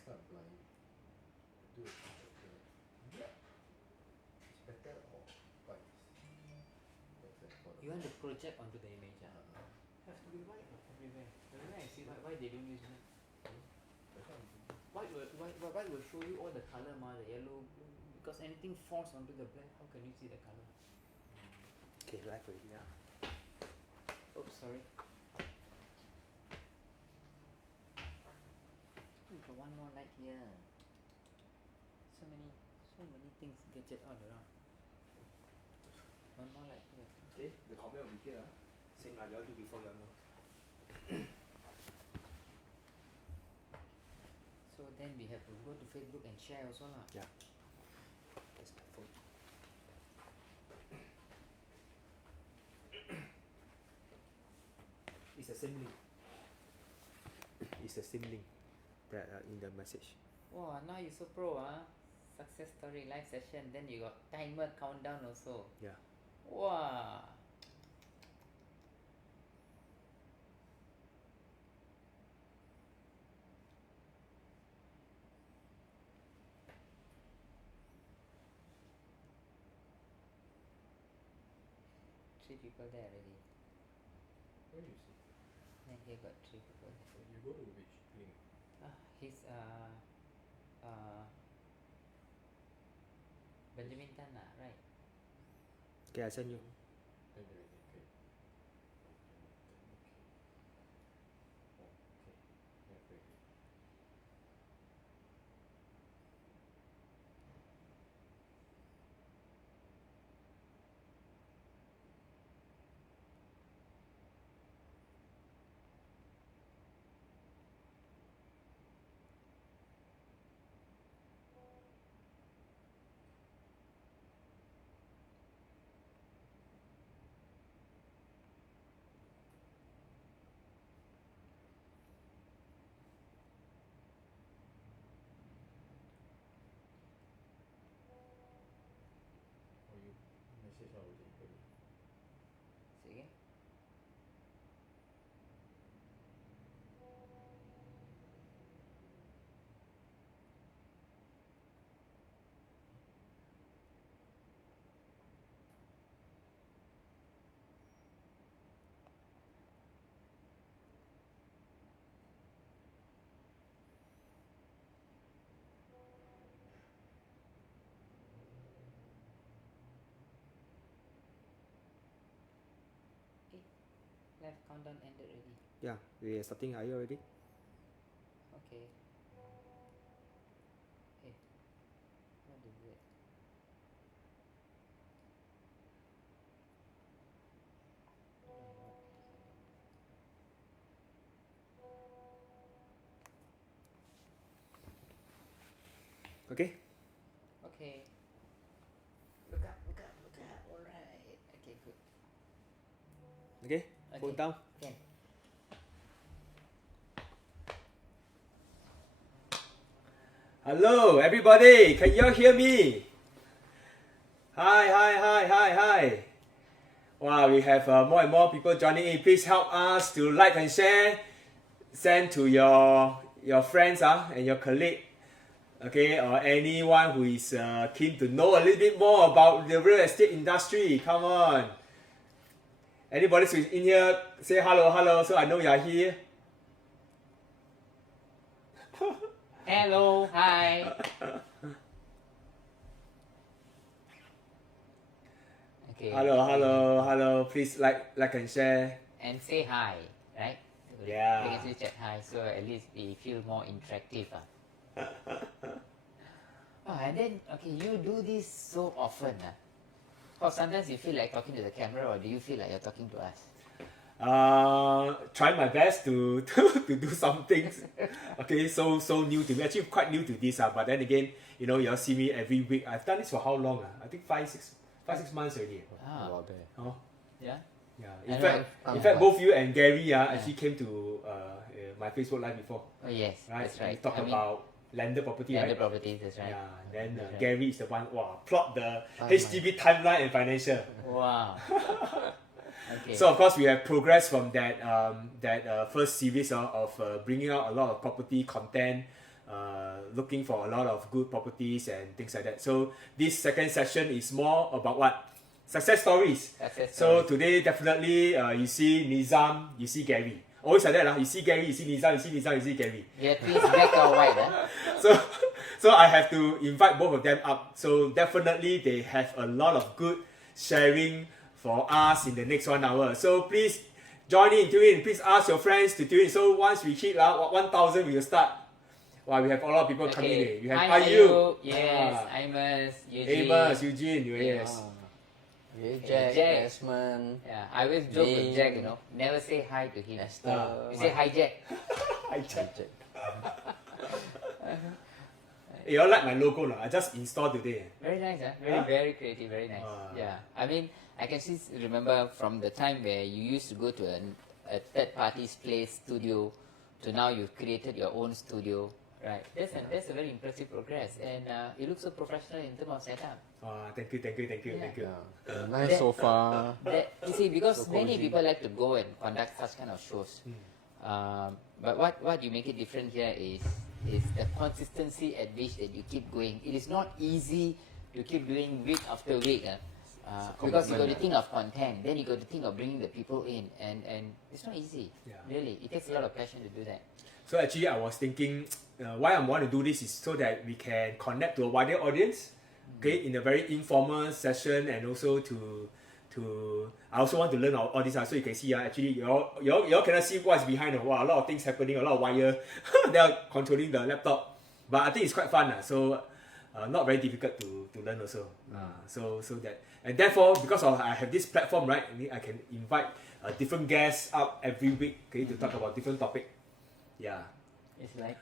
It's kind of blind. Do it better. Yeah. It's better or white? Better for the You want to project onto the image, uh, Have to be white everywhere. Everywhere I see white. Why they don't use white? that's what I'm thinking. White will show you all the color, the yellow, blue. Because anything falls onto the black, how can you see the color? Okay, live already, yeah. Oops, sorry. Oh, got one more light here. So many things, gadget all around. One more light here. Okay, the comment will be here. Same like you all do before you know. So then we have to go to Facebook and share also lah. Yeah. That's my phone. It's the same link. It's the same link that in the message. Wow, now you so pro Success story live session. Then you got timer countdown also. Yeah. Wow. Three people there already. Where you see? Then here got three people. You go to which link? He's Benjamin Tan right? Okay, I send you. Okay. Okay. Oh, okay. Yeah, great. Oh, you message already. Say again? Live countdown ended already. Yeah, we are starting. Are you ready? Okay. Hey, what is it? Okay. Okay. Look up. Alright. Okay, good. Okay. Phone down. Can. Hello, everybody. Can you all hear me? Hi. Wow, we have more and more people joining in. Please help us to like and share. Send to your friends and your colleague. Okay, or anyone who is keen to know a little bit more about the real estate industry. Come on. Anybody who's in here, say hello, so I know you are here. Hello, hi. Okay. Hello. Please like and share. And say hi, right? Yeah. We can say chat hi, so at least we feel more interactive. And then, okay, you do this so often. Or sometimes you feel like talking to the camera, or do you feel like you're talking to us? Try my best to do some things. Okay, so new to me. Actually, quite new to this. But then again, you all see me every week. I've done this for how long? I think 5-6 months already. Oh. Yeah. Yeah. In fact, both you and Gary actually came to my Facebook Live before. Oh yes, right? that's right. We talked about landed property, landed right? properties, that's right. Yeah. Then That's right. Gary is the one. Plot the HDB timeline and financial. Wow. Okay. So of course we have progressed from that first series of bringing out a lot of property content, looking for a lot of good properties and things like that. So this second session is more about what? Success stories. So today definitely you see Nizam, you see Gary. Always like that lah. You see Gary, you see Nizam, you see Nizam, you see Gary. Yeah, twins black or white, So I have to invite both of them up. So definitely they have a lot of good sharing for us in the next 1 hour. So please join in, tune in. Please ask your friends to tune in. So once we hit 1,000, we will start. Wow, we have a lot of people coming in. You have Ayu, yes, Amos, Eugene. Amos, Eugene, yes. Jack, Jack. Desmond. Yeah, I always joke with Jack, you know. Never say hi to him. You say hi, Jack. Hi, Jack. You all like my logo, no? I just installed today. Very nice, huh? Very creative, very nice. Yeah, I mean, I can still remember from the time where you used to go to a third party's place studio to now you've created your own studio, right? That's a very impressive progress, and it looks so professional in terms of setup. Thank you. Nice sofa. You see, because many people like to go and conduct such kind of shows. But what you make it different here is the consistency at which that you keep going. It is not easy to keep doing week after week. Because you got to think of content, then you got to think of bringing the people in, and it's not easy. Really, it takes a lot of passion to do that. So actually, I was thinking, why I want to do this is so that we can connect to a wider audience, okay, in a very informal session, and also to I also want to learn all this. So you can see, actually, you all cannot see what's behind. Wow, a lot of things happening, a lot of wire. They are controlling the laptop, but I think it's quite fun. So not very difficult to learn also. So that, and therefore, because I have this platform, right, I can invite different guests up every week, okay, to talk about different topic. Yeah. It's like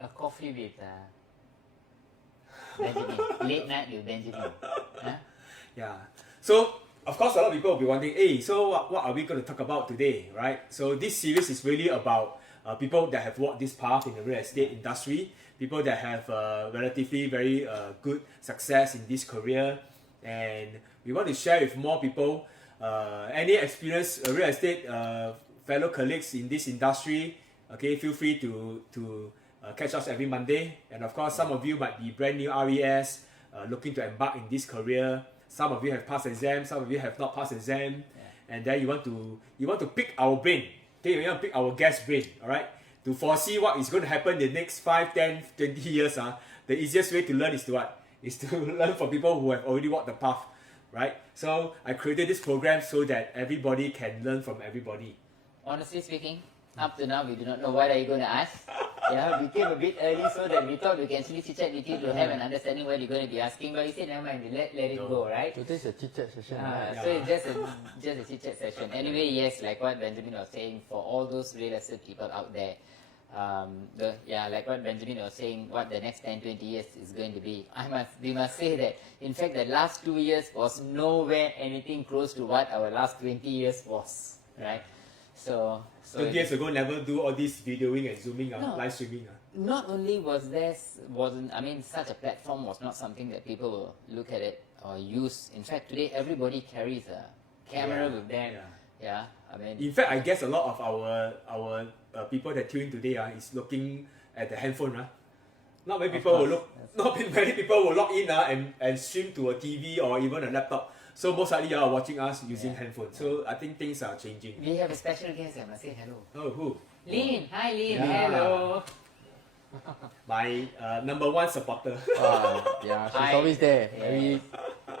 a coffee with Benjamin. Late night with Benjamin. Yeah. So, of course, a lot of people will be wondering, hey, so what are we going to talk about today, right? So this series is really about people that have walked this path in the real estate industry, people that have relatively very good success in this career, and we want to share with more people any experienced real estate fellow colleagues in this industry. Okay, feel free to catch us every Monday. And of course, some of you might be brand new RES, looking to embark in this career. Some of you have passed exam, some of you have not passed exam, and then you want to pick our brain. Okay, you want to pick our guest brain, all right? To foresee what is going to happen in the next 5, 10, 20 years. The easiest way to learn is to what? Is to learn from people who have already walked the path, right? So I created this program so that everybody can learn from everybody. Honestly speaking, up to now we do not know what are you going to ask. Yeah, we came a bit early so that we thought we can actually chit-chat with you to have an understanding what you're going to be asking. But you said never mind, let it go, right? Today's a chit-chat session. So it's just a chit-chat session. Anyway, yes, like what Benjamin was saying, for all those real estate people out there, like what Benjamin was saying, what the next 10, 20 years is going to be. We must say that, in fact, the last 2 years was nowhere anything close to what our last 20 years was, right? So 20 years ago, never do all this videoing and zooming, live streaming. Not only such a platform was not something that people will look at it or use. In fact, today everybody carries a camera with them. In fact, I guess a lot of our people that tune in today is looking at the handphone. Not many people will log in and stream to a TV or even a laptop. So most likely you are watching us using handphone. So I think things are changing. We have a special guest. I must say hello. Oh, who? Lynn. Hi, Lynn. Hello. My number one supporter. She's always there. Yes.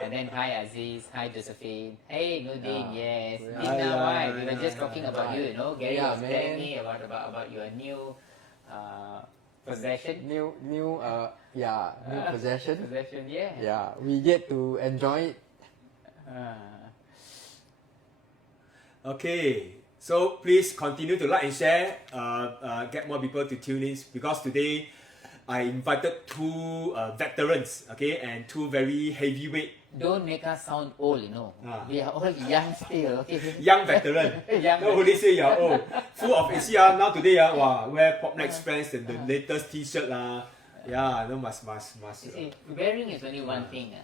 And then hi Aziz, hi Josephine. Hey Nudin, yes. Why? We were just talking about you, Gary was telling me about your new possession. New possession. Possession, yeah. Yeah, we get to enjoy it. Okay, so please continue to like and share, get more people to tune in, because today I invited 2 veterans, okay, and 2 very heavyweight. Don't make us sound old, We are all young still, okay? Young veteran. Nobody say you're old. Full of now today, wear PropNex friends and the latest t-shirt. Must. You see, wearing is only one thing.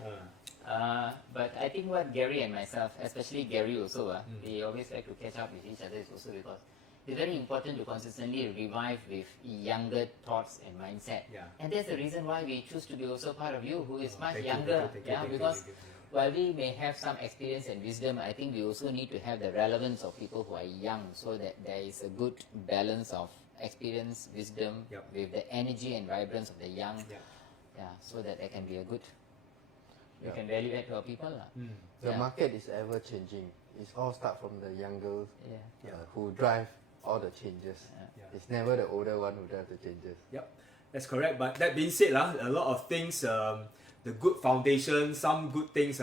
But I think what Gary and myself, especially Gary also, we always like to catch up with each other is also because it's very important to consistently revive with younger thoughts and mindset. Yeah. And that's the reason why we choose to be also part of you, who is much Thank you, younger. thank you, Yeah, thank you, because thank you. while we may have some experience and wisdom, I think we also need to have the relevance of people who are young, so that there is a good balance of experience, wisdom, Yep. with the energy and vibrance of the young. Yeah. Yeah, so that there can be a good, we Yeah. can value add to our people. The Yeah. market is ever changing. It's all start from the younger Yeah. who drive all the changes. Yeah. It's never the older one who drive the changes. Yep, that's correct. But that being said, a lot of things, the good foundation, some good things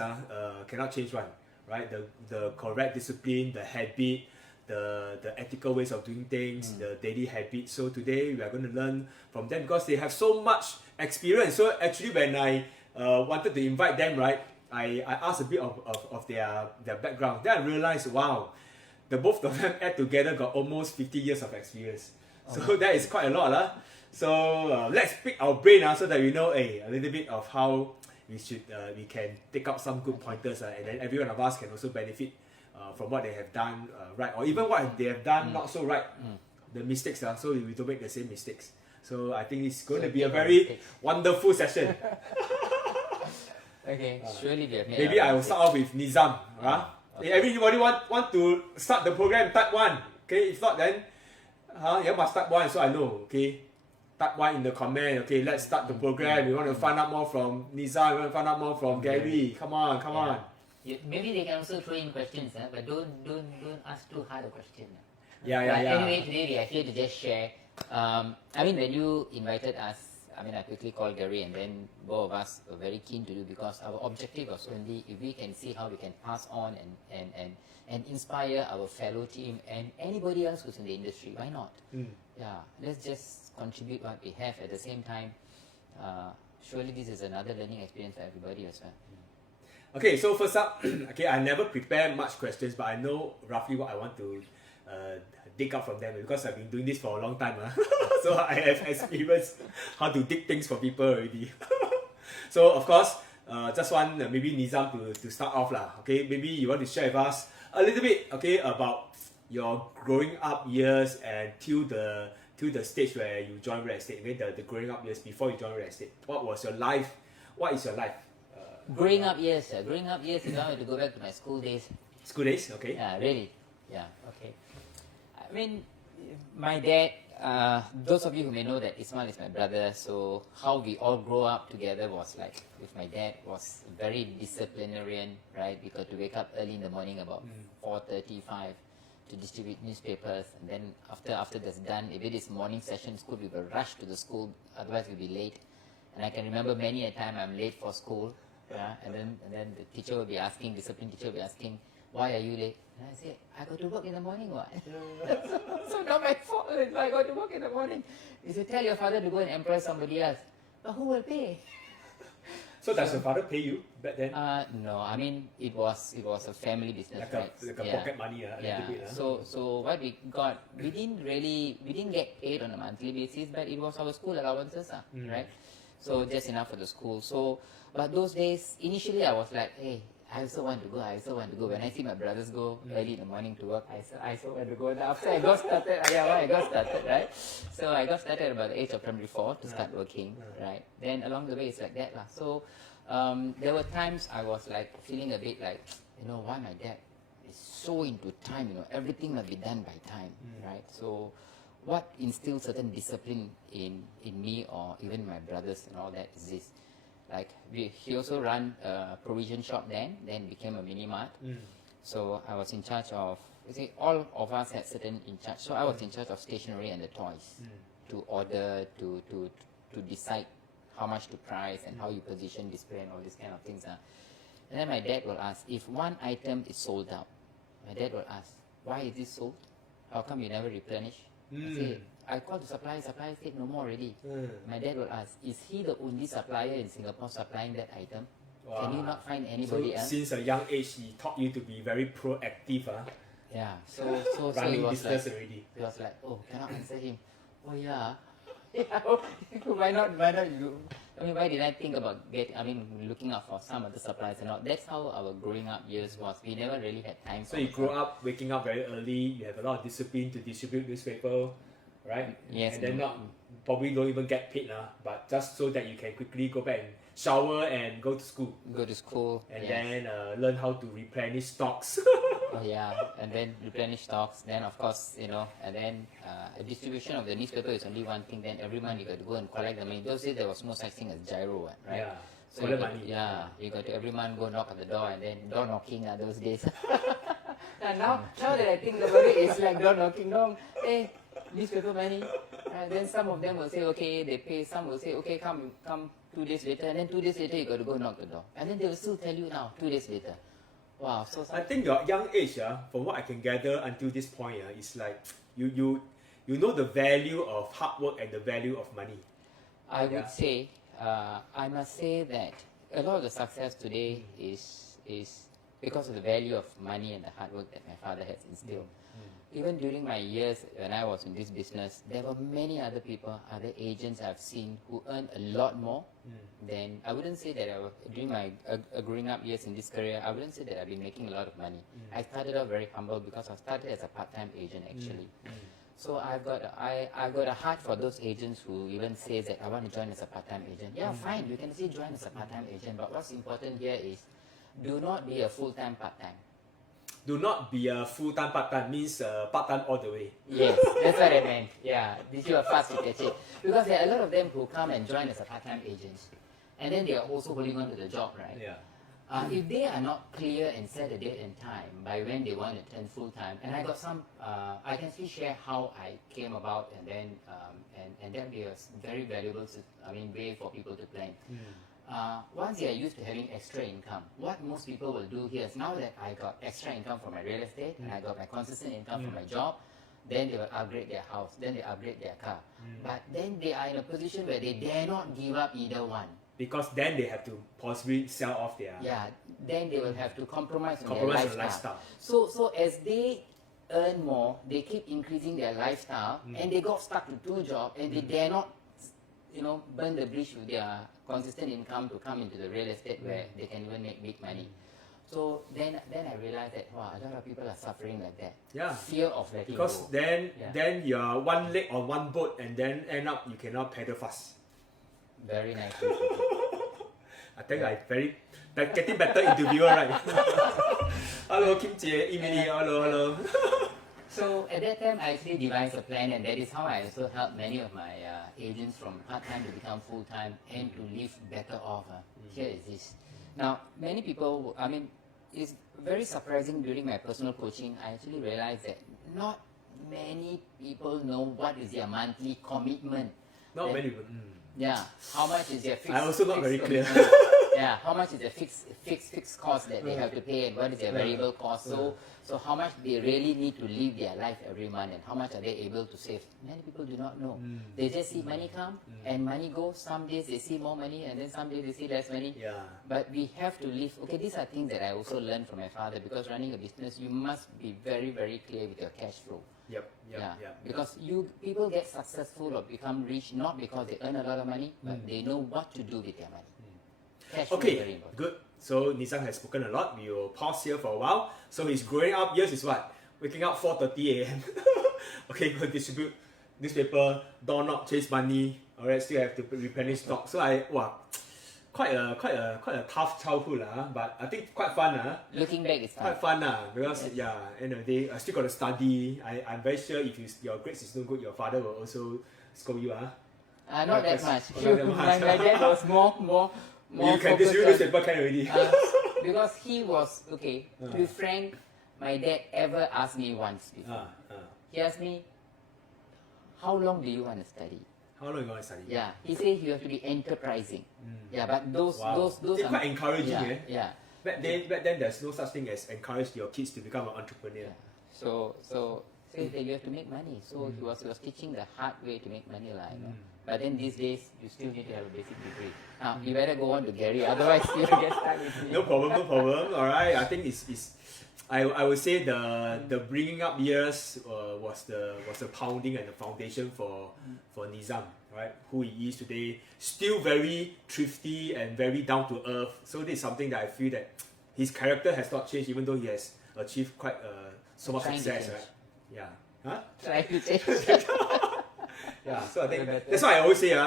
cannot change one, right? The correct discipline, the habit, the ethical ways of doing things, the daily habits. So today we are going to learn from them because they have so much experience. So actually when I wanted to invite them, right, I asked a bit of their background. Then I realized, wow, the both of them add together got almost 50 years of experience. So that is quite a lot. So let's pick our brain so that we know a little bit of how we can take out some good pointers and then every one of us can also benefit from what they have done right, or even what they have done not so right, the mistakes, so we don't make the same mistakes. So I think it's going to be a very wonderful session. Okay, surely we have made Maybe our I will mistakes. start off with Nizam. Okay. Everybody want to start the program, type 1. Okay, if not then you must type 1 so I know. Okay, type 1 in the comment. Okay, let's start the program. We want to find out more from Nizam, we want to find out more from Gary. Come on. Maybe they can also throw in questions, but don't ask too hard a question. Yeah. Anyway, today we are here to just share. I mean, when you invited us, I quickly called Gary, and then both of us were very keen to do, because our objective was only if we can see how we can pass on and inspire our fellow team and anybody else who's in the industry. Why not? Yeah, let's just contribute what we have. At the same time, surely this is another learning experience for everybody as well. Okay, so first up, okay, I never prepare much questions, but I know roughly what I want to dig out from them because I've been doing this for a long time. So I have experience how to dig things from people already. So of course, just want maybe Nizam to start off lah. Okay, maybe you want to share with us a little bit, okay, about your growing up years and till the stage where you joined real estate. Okay, the growing up years before you joined real estate. What was your life? What is your life? Growing up years, if I were to go back to my school days. School days, okay. Yeah, really. Yeah, okay. I mean, my dad, those of you who may know that Ismail is my brother, so how we all grow up together was like, with my dad, was very disciplinarian, right? We got to wake up early in the morning about 4:35 to distribute newspapers, and then after that's done, if it is morning session school, we will rush to the school, otherwise we'll be late. And I can remember many a time I'm late for school, and then the teacher will be asking, discipline teacher will be asking, why are you late? And I say, I got to work in the morning, what? So not my fault if I got to work in the morning. He said, tell your father to go and employ somebody else. But who will pay? So does your father pay you back then? No, I mean it was a family business, right? Like a pocket money, a little bit. So what we got, we didn't get paid on a monthly basis, but it was our school allowances, right? So just enough for the school. So, but those days, initially I was like, hey, I also want to go. When I see my brothers go early in the morning to work, I also want to go. And after I got started, right? So I got started about the age of primary 4 to start working, right? Then along the way, it's like that lah. So there were times I was like feeling a bit like, why my dad is so into time, everything must be done by time, right? So what instills certain discipline in me or even my brothers and all that is this. Like he also ran a provision shop then became a mini mart. So I was in charge of, all of us had certain in charge. So I was in charge of stationery and the toys to order, to decide how much to price and how you position display and all these kind of things. And then my dad will ask, if one item is sold out, my dad will ask, why is this sold? How come you never replenish? I say, I called the supplier said no more already. My dad will ask, is he the only supplier in Singapore supplying that item? Wow. Can you not find anybody else? Since a young age, he taught you to be very proactive. Yeah, so running it was business like, already. He was like, oh, cannot answer him. Oh yeah. Why not you? I mean, why did I think about looking out for some other supplies and all? That's how our growing up years was. We never really had time. So you grew up waking up very early. You have a lot of discipline to distribute newspaper, right? Yes. And then probably don't even get paid but just so that you can quickly go back and shower and go to school. Go to school. And yes. then learn how to replenish stocks. Oh yeah, and then replenish stocks. Then of course, and then a distribution of the newspaper is only one thing. Then every month you got to go and collect the money. Those days there was no such thing as gyro, right? Yeah. So you got to every month go knock at the door, and then door knocking those days. And now that I think about it, it's like door knocking. No, hey, newspaper money. And then some of them will say okay, they pay. Some will say okay, come 2 days later, and then 2 days later you got to go knock the door, and then they will still tell you now 2 days later. Wow, so I think your young age, from what I can gather until this point, is like you know the value of hard work and the value of money. I would say, I must say that a lot of the success today is because of the value of money and the hard work that my father has instilled. Even during my years when I was in this business, there were many other people, other agents I've seen who earned a lot more than, I wouldn't say that during my growing up years in this career, I wouldn't say that I've been making a lot of money. I started out very humble because I started as a part-time agent actually. So I've got a heart for those agents who even say that I want to join as a part-time agent. Yeah, fine, you can still join as a part-time agent, but what's important here is do not be a full-time part-time. Do not be a full-time part-time, means part-time all the way. Yes, that's what I meant. Yeah, did you are fast to catch it? Because there are a lot of them who come and join as a part-time agents, and then they are also holding on to the job, right? Yeah. If they are not clear and set a date and time by when they want to turn full-time, and I got some, I can still share how I came about, and then and that be a very valuable, way for people to plan. Once they are used to having extra income, what most people will do here is now that I got extra income from my real estate and I got my consistent income from my job, then they will upgrade their house, then they upgrade their car. But then they are in a position where they dare not give up either one. Because then they have to possibly sell off their... Yeah, then they will have to compromise on their lifestyle. So as they earn more, they keep increasing their lifestyle, and they got stuck to 2 jobs, and they dare not burn the bridge with their consistent income to come into the real estate where they can even make big money. So then I realized that wow, a lot of people are suffering like that. Yeah. Fear of letting Because go. then you're one leg on one boat, and then end up you cannot pedal fast. Very nice. I think I getting better interviewer, right? Hello, Kim Jie, Emily, hello. So at that time, I actually devised a plan, and that is how I also helped many of my agents from part-time to become full-time and to live better off. Here is this. Now, many people, it's very surprising during my personal coaching, I actually realized that not many people know what is their monthly commitment. Not many people. Yeah, how much is their fixed? I'm also not very clear. Yeah, how much is the fixed cost that they have to pay, and what is their variable cost? So how much they really need to live their life every month, and how much are they able to save? Many people do not know. They just see money come and money go. Some days they see more money, and then some days they see less money. Yeah. But we have to live. Okay, these are things that I also learned from my father, because running a business, you must be very, very clear with your cash flow. Yep. Because people get successful or become rich not because they earn a lot of money, but they know what to do with their money. Cash flow is very Okay, important. good. So Nizam has spoken a lot. We will pause here for a while. So his growing up years is what? Waking up 4:30 a.m. Okay, go distribute newspaper, door knock, chase money. Alright, still have to replenish stock. So quite a tough childhood but I think quite fun Looking back, it's Quite fun because end of the day I still got to study. I'm very sure if your grades is no good, your father will also scold you not that much. Not that much. My dad was more You can focused distribute on- newspaper can already. because he was okay. To be frank, my dad ever asked me once before. He asked me, "How long do you want to study?" How long you going to study? Yeah, he said you have to be enterprising. Yeah, but those It's quite encouraging. Yeah. Back then there's no such thing as encourage your kids to become an entrepreneur. So that you have to make money. So he was teaching the hard way to make money, But then these days you still need to have a basic degree. Now you better go on to Gary, otherwise you'll get stuck with me. No problem. Alright, I think I would say the bringing up years was the pounding and the foundation for Nizam. right? Who he is today, still very thrifty and very down to earth. So this is something that I feel that his character has not changed, even though he has achieved quite so much Trying to success, change. right? Yeah. Huh? Try to change. Yeah. So I think that's why I always say,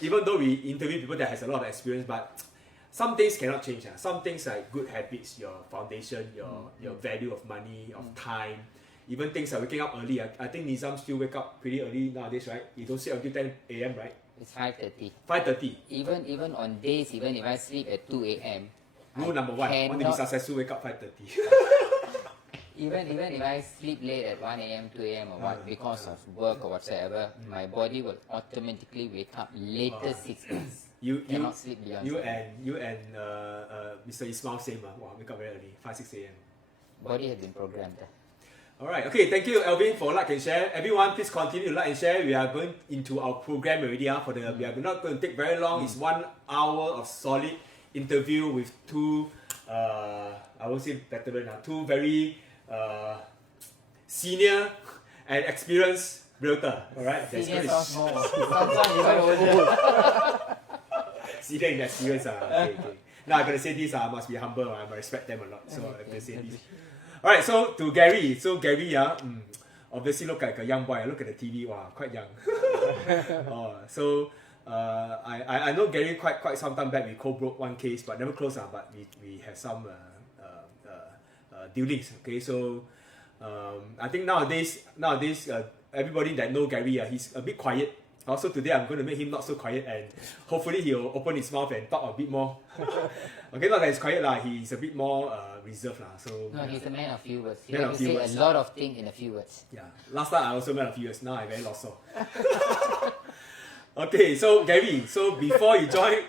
even though we interview people that has a lot of experience, but some things cannot change. Some things like good habits, your foundation, your value of money, of time. Even things like waking up early. I think Nizam still wake up pretty early nowadays, right? You don't sleep until 10 a.m., right? It's 5:30. 5:30. Even on days, even if I sleep at 2 a.m. Rule number one, want to be successful, wake up 5:30. Even if I sleep late at 1 a.m., 2 a.m. or what, because of work or whatsoever, my body will automatically wake up later 6 months. You Cannot sleep beyond you 7. and Mr. Ismail same. Wow, wake up very early, 5-6 a.m. Body has been programmed. Alright, okay, thank you Alvin for like and share. Everyone please continue to like and share. We are going into our program already. We are not going to take very long. It's 1 hour of solid interview with two I won't say veteran, two very senior and experienced realtor. Alright, that's Senior good. sounds more. Sounds even older. Senior in experience. Okay. Now I'm gonna say this, I must be humble, I must respect them a lot. So I'm gonna say this. Alright, so to Gary. So Gary, obviously look like a young boy. I look at the TV, wow, quite young. I know Gary quite some time back. We co-broke one case, but never closed. But we have some dealings. Okay, so I think nowadays everybody that know Gary, he's a bit quiet. Also today I'm going to make him not so quiet, and hopefully he'll open his mouth and talk a bit more. Okay, not that he's quiet lah. He's a bit more reserved lah. So No, he's a man of few words. He Man likes of to few say words. a lot of things in a few words. yeah, last time I also met a few years. Now I very lost so. Okay, so Gary, so before you join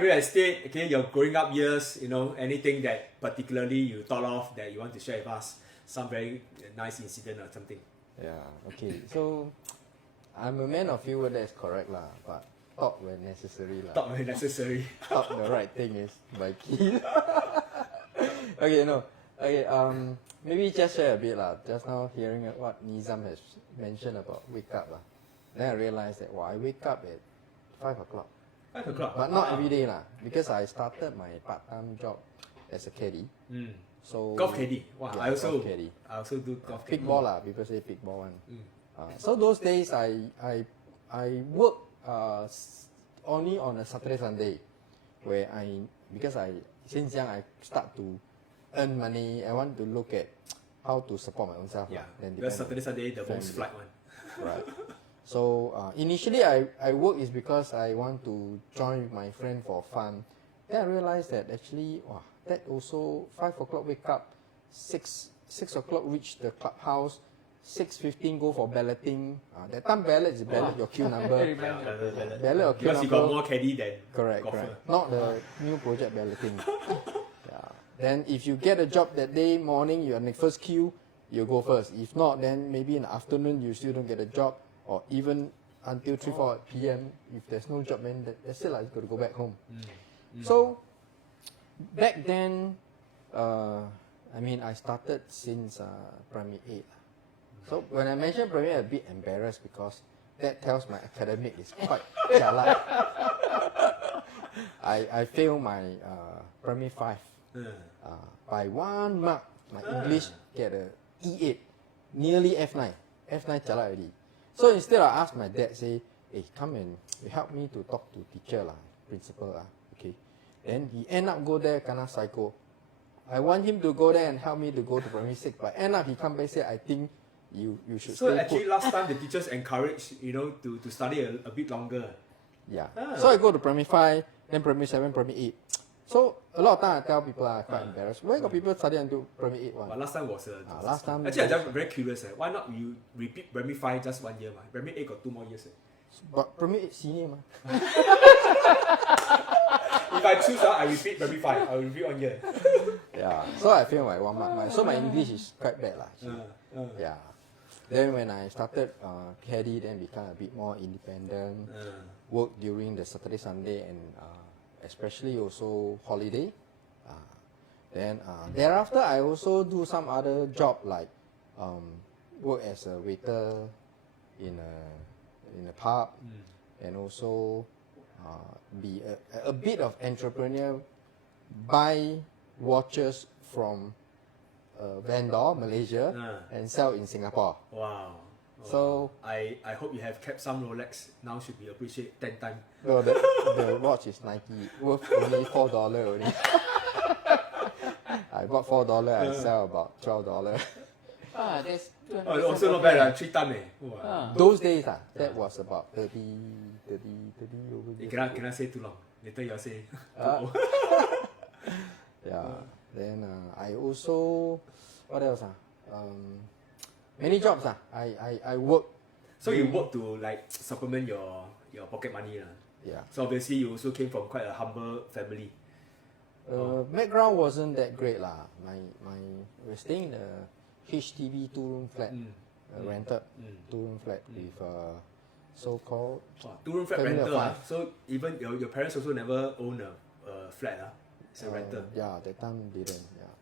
real estate, okay, your growing up years, anything that particularly you thought of that you want to share with us, some very nice incident or something. Yeah, okay. So, I'm a man of few words, that's correct lah. But talk when necessary lah. Talk when necessary. Talk the right thing is my key. Okay, no. Okay, maybe just share a bit lah. Just now hearing what Nizam has mentioned about wake up lah. Then I realized that I wake up at 5 o'clock. 5 o'clock. But not every day lah. Because I started my part-time job as a caddy. So Golf caddy. Wow, yeah, I also do golf caddy. Pick ball lah. People say pick ball one. So those days I work only on a Saturday Sunday, where since young I start to earn money. I want to look at how to support my own self. Yeah, then because depend Saturday on the most family. flight one. Right. So initially I work is because I want to join with my friend for fun. Then I realized that actually, that also 5 o'clock wake up, 6 o'clock reach the clubhouse, 6:15 go for balloting. That time ballot is your queue number. Ballot or queue Because you number. got more caddy than Correct. golfer. Not the new project balloting. Yeah. Then if you get a job that day morning, you're in the first queue, you go first. If not, then maybe in the afternoon you still don't get a job, or even until 3-4 p.m. If there's no job, then that's it, you got to go back home. So back then, I started since primary 8. So when I mention primary 8, I'm a bit embarrassed because that tells my academic is quite jialat. I failed my primary 5 by 1 mark. My English get a E8, nearly F9. F9 jialat already. So instead I asked my dad, say, hey, come and help me to talk to teacher lah, principal lah, okay. Then he end up go there, kena psycho. I want him to go there and help me to go to primary 6, but end up he come back say, I think you should So stay actually put. last time the teachers encouraged, to study a bit longer. Yeah. So I go to primary 5, then primary 7, primary 8. So a lot of time I tell people quite embarrassed. Why got people study until primary 8 one? But last time was last time actually I'm just very curious. Why not you repeat primary 5 just 1 year? Primary 8 got 2 more years. But primary 8 senior ma. If I choose, I repeat primary 5. I will repeat 1 year. Yeah. So I failed my 1 mark. So my English is quite bad lah. Yeah. Then when I started caddy, then become a bit more independent. Work during the Saturday, Sunday, and especially also holiday. Then thereafter, I also do some other job like work as a waiter in a in a pub, and also be a bit of entrepreneur, buy watches from a vendor, Malaysia, and sell in Singapore. Wow. So I hope you have kept some Rolex. Now should be appreciated 10 times. no, the watch is Nike, worth only $4 only. I bought $4, I sell about $12. Ah, that's Oh, also not bad, 3 times. Wow. Those days, that was about 30 over You years. cannot say too long. Later you'll say. Yeah. Then I also, what else? Many jobs. I work. So you work to like supplement your pocket money. Yeah. So obviously you also came from quite a humble family. Background wasn't that great lah. We're staying in a HDB 2-room flat, rented 2-room flat with so-called 2-room flat family of rental. 5. So even your parents also never own a flat. It's a rental. Yeah, that time didn't. Yeah.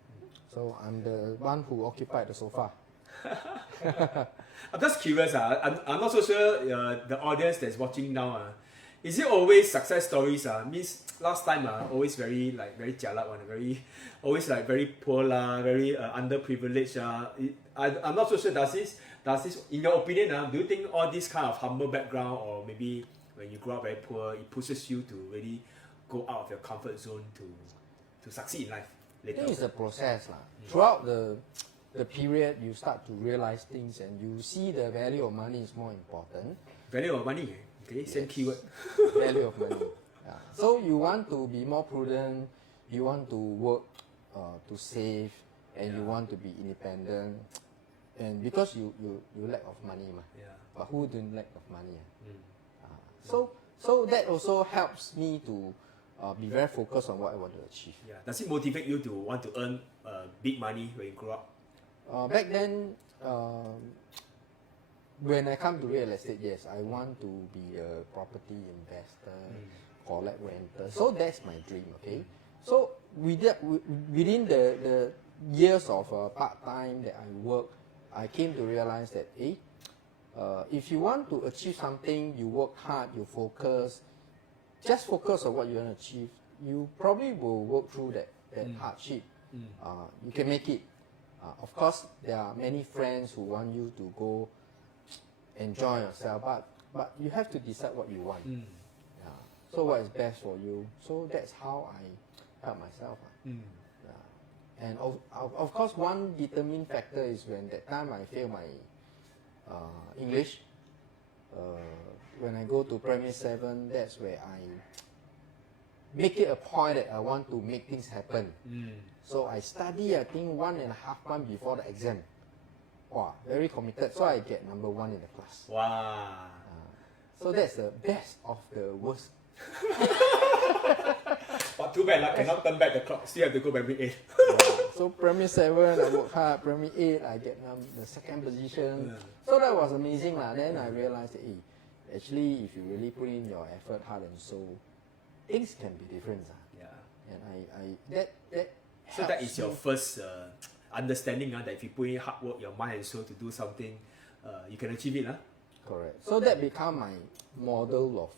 So I'm the one who occupied the sofa. I'm just curious. I'm not so sure the audience that's watching now. Is it always success stories? Means last time always very jialat one, always like very poor very underprivileged. I'm not so sure. Does this in your opinion do you think all this kind of humble background, or maybe when you grow up very poor, it pushes you to really go out of your comfort zone to succeed in life I later? think it's a process lah. Throughout the period, you start to realize things, and you see the value of money is more important. Value of money. Okay, same keyword. Value of money. Yeah. So you want to be more prudent. You want to work to save, and you want to be independent. And because you lack of money, but who don't lack of money? So that also helps me to be very focused on what I want to achieve. Yeah. Does it motivate you to want to earn big money when you grow up? Back then, when I come to real estate, yes, I want to be a property investor, collect rental. So that's my dream, okay? So within the years of part-time that I work, I came to realize that, if you want to achieve something, you work hard, you focus, just focus on what you want to achieve, you probably will work through that hardship. You can make it. Of course, there are many friends who want you to go enjoy yourself, but you have to decide what you want. Yeah. So what is best for you? So that's how I help myself. Yeah. And of course, one determining factor is when that time I fail my English. When I go to primary 7, that's where I make it a point that I want to make things happen. So I study, I think 1.5 months before the exam. Wow, very committed. So I get number 1 in the class. Wow. So that's the best of the worst. But too bad, cannot turn back the clock. Still have to go primary 8. So primary 7, I work hard. Primary 8, I get the 2nd position. So that was amazing. Then I realized, actually, if you really put in your effort, heart and soul, things can be different. Yeah. And that So that is your first understanding that if you put in hard work, your mind and soul to do something, you can achieve it. Correct. So that become my model of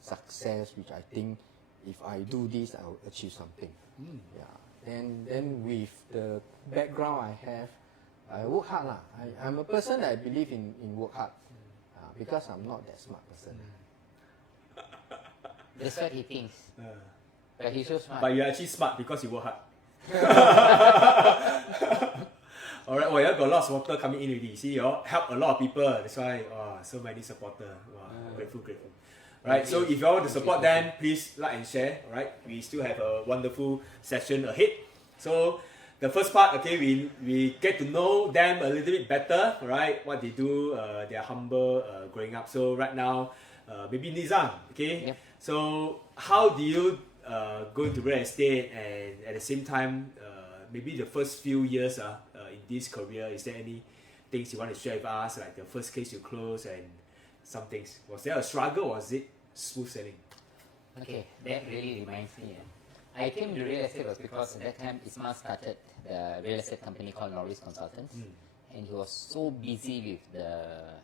success, which I think if I do this, I will achieve something. Yeah. Then with the background I have, I work hard. I'm a person that I believe in work hard, because I'm not that smart person. That's what he thinks. But he's so smart. But you're actually smart because you work hard. Alright, you have got lots of water coming in already. See, you all help a lot of people. That's why, so many supporters. Grateful. Right, so if you all want to support them, please like and share. Alright, we still have a wonderful session ahead. So the first part, okay, we get to know them a little bit better. Right, what they do, they're humble, growing up. So right now, maybe Nizam, okay. Yep. So how do you go into real estate, and at the same time, maybe the first few years in this career, is there any things you want to share with us, like the first case you closed and some things? Was there a struggle, or was it smooth sailing? Okay, that really reminds me. I came to real estate was because at that time Ismail started the real estate company called Norris Consultants, and he was so busy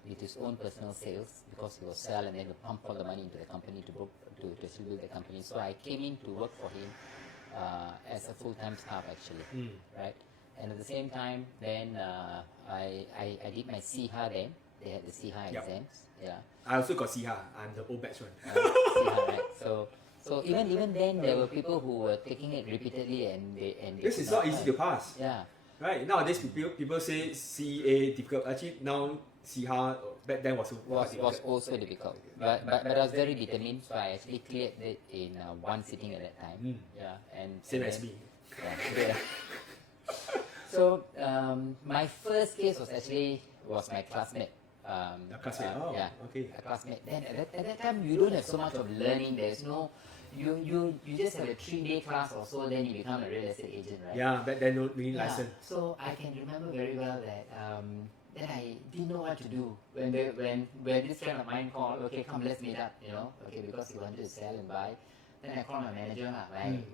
with his own personal sales because he was sell and then to pump all the money into the company to build the company. So I came in to work for him as a full-time staff actually, right? And at the same time, then I did my CIHA then. They had the CIHA exams. Yeah. I also got CIHA. I'm the old batch one. CIHA, right? So even then there were people who were taking it repeatedly and they This is not easy to pass. Yeah. Right, nowadays people say CA difficult. Actually now CIHA back then was also difficult. But I was very determined, so I actually cleared it in one sitting at that time. Yeah, and same and as then- me. Yeah. So my first case was my classmate. A classmate. Yeah, okay. a classmate. Then at that time you don't have so much of learning. There's no, you just have a 3-day class or so. Then you become a real estate agent, right? Yeah, back then no need license. So I can remember very well that then I didn't know what to do when this friend of mine called. Okay, come, let's meet up. Okay, because he wanted to sell and buy. Then I called my manager.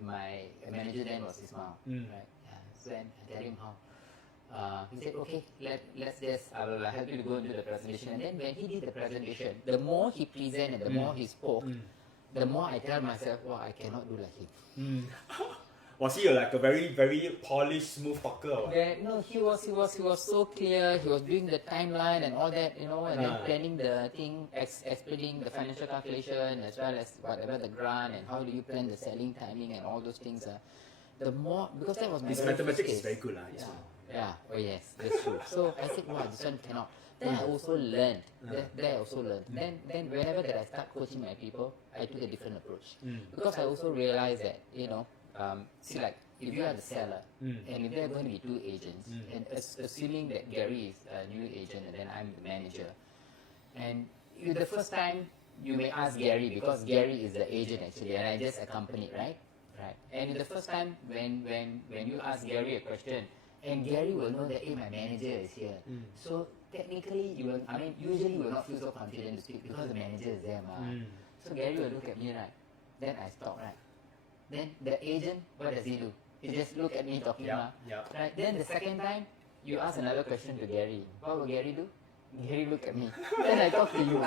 My manager then was Ismail, right? Yeah. So then I tell him how. He said, okay, let's just, I will help you to go into the presentation. And then when he did the presentation, the more he presented, the more he spoke, the more I tell myself, wow, I cannot do like him. Was he like a very, very polished, smooth talker? Or what? No, he was so clear. He was doing the timeline and all that, and then planning the thing, explaining the financial calculation as well as whatever the grant and how do you plan the selling timing and all those things. The more, because that was my His very first mathematics case. is very good. Yeah. Yeah, oh yes, that's true. So I said, wow, this one cannot. Then I also learned. Then I also learned. Then whenever that I start coaching my people, I took a different approach. Because I also realized that, see, like, if you are the seller, and if there are going to be 2 agents, and assuming that Gary is a new agent and then I'm the manager, and the first time you may ask Gary, because Gary is the agent actually, and I just accompanied, right? Right. And the first time when you ask Gary a question, and Gary will know that, hey, my manager is here. So technically, usually you will not feel so confident to speak because the manager is there. So Gary will look at me, right? Then I stop, right? Then the agent, what does he do? He just look at me talking, right? Then the second time, you ask another question to Gary. What will Gary do? Gary look at me. Then I talk to you.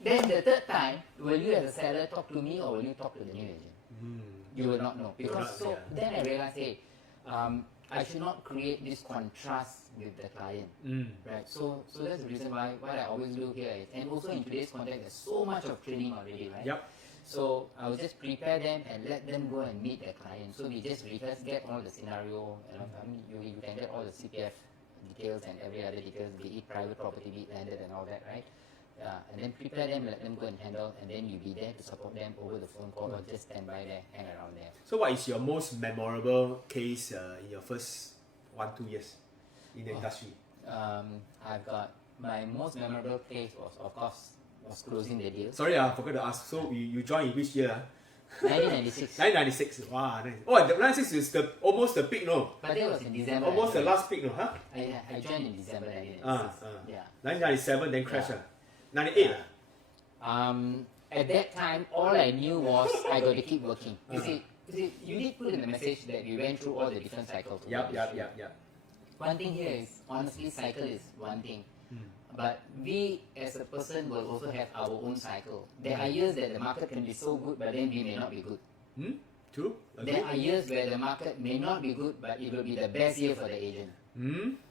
Then the third time, will you as a seller talk to me or will you talk to the new agent? You will not know. Because then I realized, hey, I should not create this contrast with the client, right? So that's the reason why what I always do here is, and also in today's context, there's so much of training already, right? Yep. So I will just prepare them and let them go and meet the client. So we just rehearse, get all the scenario, you can get all the CPF details and every other details, be it private property, be it landed and all that, right? And then prepare them, let them go and handle, and then you be there to support them over the phone call or just stand by there, hang around there. So what is your most memorable case in your first 1-2 years in the industry? I've got my most memorable case was closing the deal. Sorry, I forgot to ask. So you joined in which year? 1996. 1996. Wow, nice. Oh, the 1996 is almost the peak, no? But that was in December. Almost the last peak, no? Huh? I joined in December 1996. Yeah. 1997, then crash. 98. At that time, all I knew was I got to keep working. You see, you did put in the message that we went through all the different cycles. Yeah. One thing here is, honestly, cycle is one thing. But we as a person will also have our own cycle. There are years that the market can be so good, but then we may not be good. True. There are years where the market may not be good, but it will be the best year for the agent.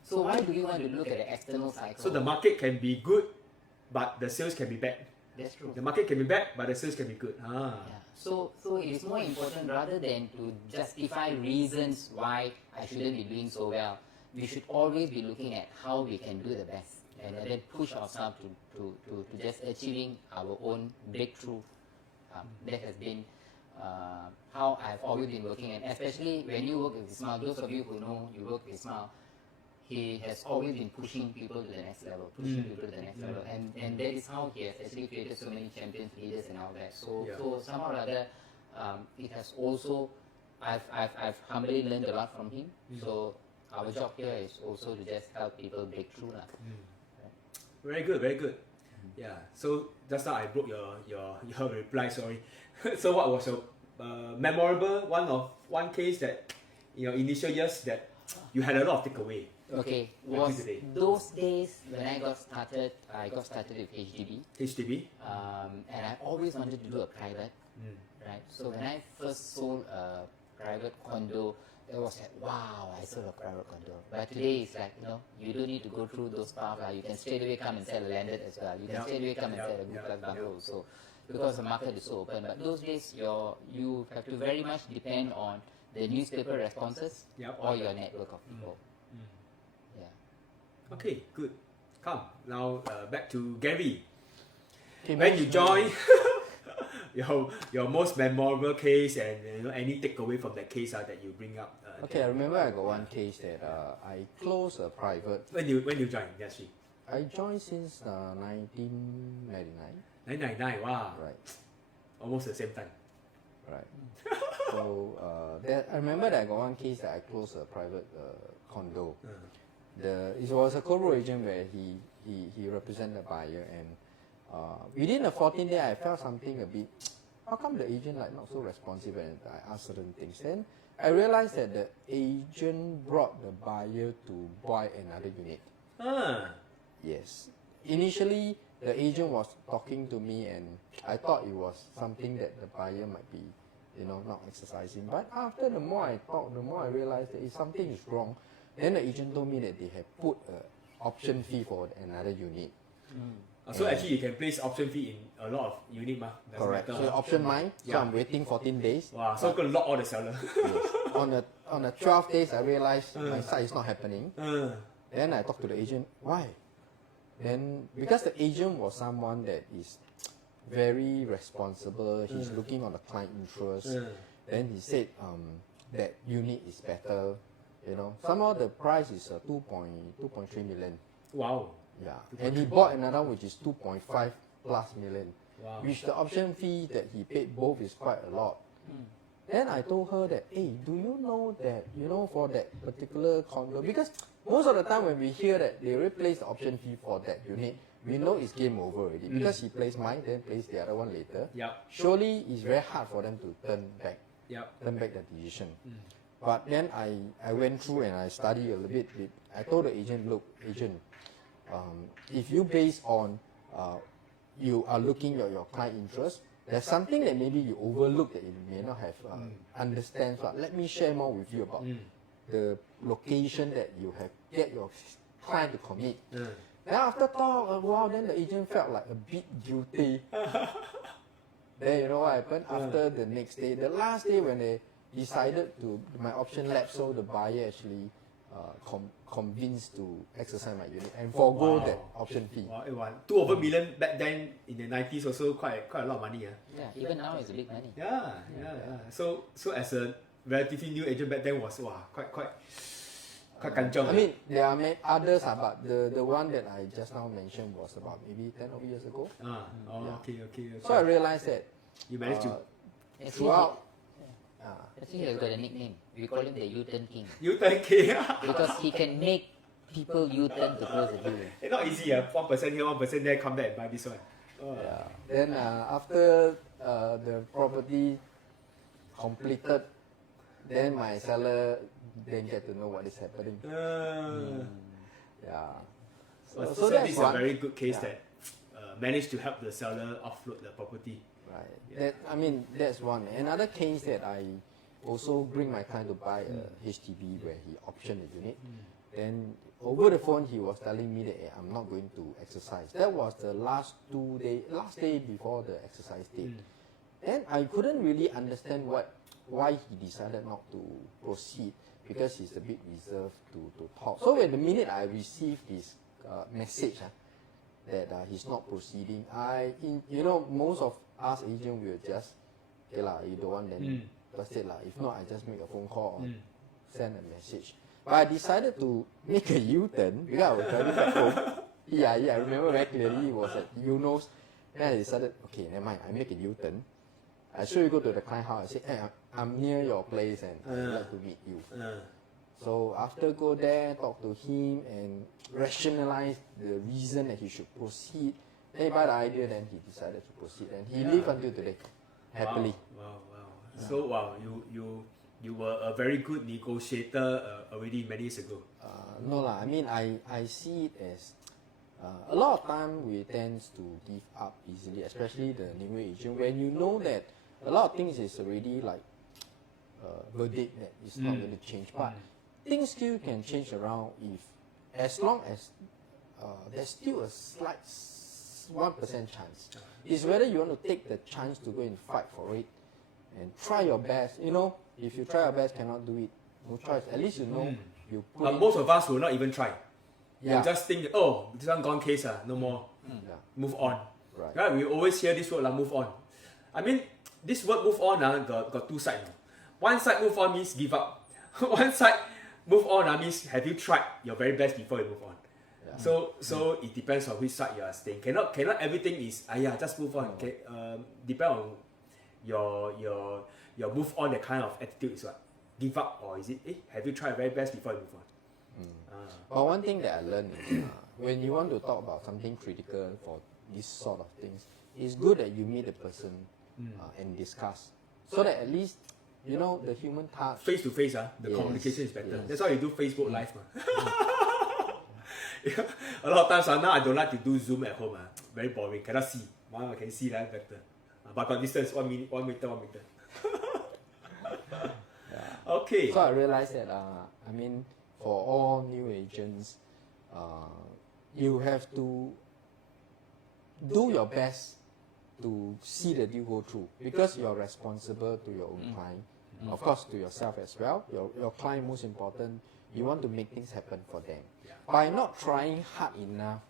So why do we want to look at the external cycle? So the market can be good, but the sales can be bad. That's true. The market can be bad, but the sales can be good. Yeah. So it is more important, rather than to justify reasons why I shouldn't be doing so well, we should always be looking at how we can do the best and then push ourselves to just achieving our own breakthrough. That has been how I've always been working, and especially when you work with Ismail, those of you who know you work with Ismail, he has always been pushing people to the next level, and that is how he has actually created so many champions, leaders, and all that. So somehow or other, it has also, I've humbly learned a lot from him. So our job here is also to just help people break through. Very good. Yeah. So just now I broke your reply. Sorry. So what was your memorable one case that in your initial years that you had a lot of takeaway? Okay, Until was today. those days when I got started with HDB, HDB. and I always wanted to do a private, right? So when I first sold a private condo, it was like, wow, I sold a private condo. But today it's like, you don't need to go through those paths. You can straight away come and sell a landed as well. You can straight away come and sell a good class bungalow also, because the market is so open. But those days, you have to very much depend on the newspaper responses or your network of people. Yeah. Okay, good. Come now, back to Gary. Okay, When most- you join, your most memorable case and any takeaway from that case that you bring up. Okay, I remember I got one case that I closed a private. When you join industry? I joined since 1999. 1999. Wow. Right, Almost the same time. right. So I remember that I got one case that I closed a private condo. It was a co agent where he represented the buyer, and within the 14 days I felt something a bit. How come the agent like not so responsive? And I asked certain things. Then I realized that the agent brought the buyer to buy another unit. Yes. Initially, the agent was talking to me, and I thought it was something that the buyer might be, not exercising. But after the more I talked, the more I realized that if something is wrong, then the agent told me that they have put an option fee for another unit. So actually you can place option fee in a lot of unit mah. Doesn't Correct. matter, So huh? option mine. So Yeah. I'm waiting 14 days. Wow, so going to lock all the seller. Yes. On the 12 days, I realized my side is not happening. uh, Then I talked to the agent. Why? Then because the agent was someone that is very responsible, he's looking on the client interest. Then he said that unit is better. Somehow the price is 2.3 million. wow. Yeah, and he bought another which is 2.5 plus million, Wow. which the option fee that he paid both is quite a lot. Then I told her that, hey, do you know that, for that particular condo, because most of the time when we hear that they replace the option fee for that unit, we know it's game over already, because he placed mine, then placed the other one later. Yep. Surely it's very hard for them to turn back the decision. But then I went through and I studied a little bit. I told the agent, look, agent, if you base on you are looking at your client interest, there's something that maybe you overlook that you may not have understand. So let me share more with you about the location that you have get your client to commit. Then after talk a while, then the agent felt like a bit guilty. Then you know what happened? After the next day, the last day when they decided to my option lapse, so the buyer actually convinced to exercise my unit and forgo that option fee. Wow, 2 over million back then in the 90s also quite a lot of money. Yeah, even now it's big money. Yeah. So as a relatively new agent back then was quite kanchong. I mean, there are many others, but the one that I just now mentioned was about maybe 10 of years ago. Okay. So I realized that You managed to throughout. Actually, he has got a nickname. We call him the U-turn king U-turn K. because he can make people U-turn to close the deal. It's not easy. 1% here, 1% there. Come back and buy this one. Yeah. Then after the property completed, then my seller didn't get to know what is happening. Yeah. So that's this is a one. very good case that managed to help the seller offload the property. Right. That's one. Another case that I also bring my client to buy a HDB where he optioned a unit. Then over the phone he was telling me that I'm not going to exercise. That was the last day before the exercise date. And I couldn't really understand why he decided not to proceed, because he's a bit reserved to talk. So when the minute I received his message that he's not proceeding, most of us agents will just, okay lah, you don't want then that's it lah. If not, I just make a phone call or send a message. But I decided to make a U-turn because I was driving back home. I remember very clearly it was at Eunos. Then I decided, okay, never mind, I make a U-turn. I show you go to the client house. I say, hey, I'm near your place and I'd like to meet you. So after go there, talk to him and rationalize the reason that he should proceed. Then he buy the idea, then he decided to proceed, and he lived until today, happily. Wow. So you you were a very good negotiator already many years ago. No lah, I mean I see it as a lot of time we tend to give up easily, especially the new agent, when you know that a lot of things is already like verdict that it's not going to change, but things still can change around if, as long as there's still a slight 1% chance. It's whether you want to take the chance to go and fight for it and try your best. You know, if you try your best, cannot do it, no choice. At least you know you put But most of us will not even try. Yeah. We'll just think, oh, this one gone case, no more. Yeah. Move on. Right. We always hear this word, move on. I mean, this word move on got two sides. One side move on means give up. One side move on means have you tried your very best before you move on. Yeah. So it depends on which side you are staying. Cannot everything is just move on. Okay, depend on your move on, the kind of attitude is what? Give up, or is it have you tried your very best before you move on? But one thing that I learned is when you want to talk about something critical for this sort of things, it's good that you meet the person and discuss, so that at least you know the human touch. Face to face, the Yes, communication is better. yes. That's why you do Facebook Live. A lot of times now I don't like to do Zoom at home. Very boring. Cannot see. Now I can see that better. But got distance, 1 meter, 1 meter. Okay. So I realized that I mean, for all new agents, you have to do your best to see the deal go through, because you are responsible to your own client, of course to yourself as well. Your client most important. You want to make things happen for them. By not trying hard enough,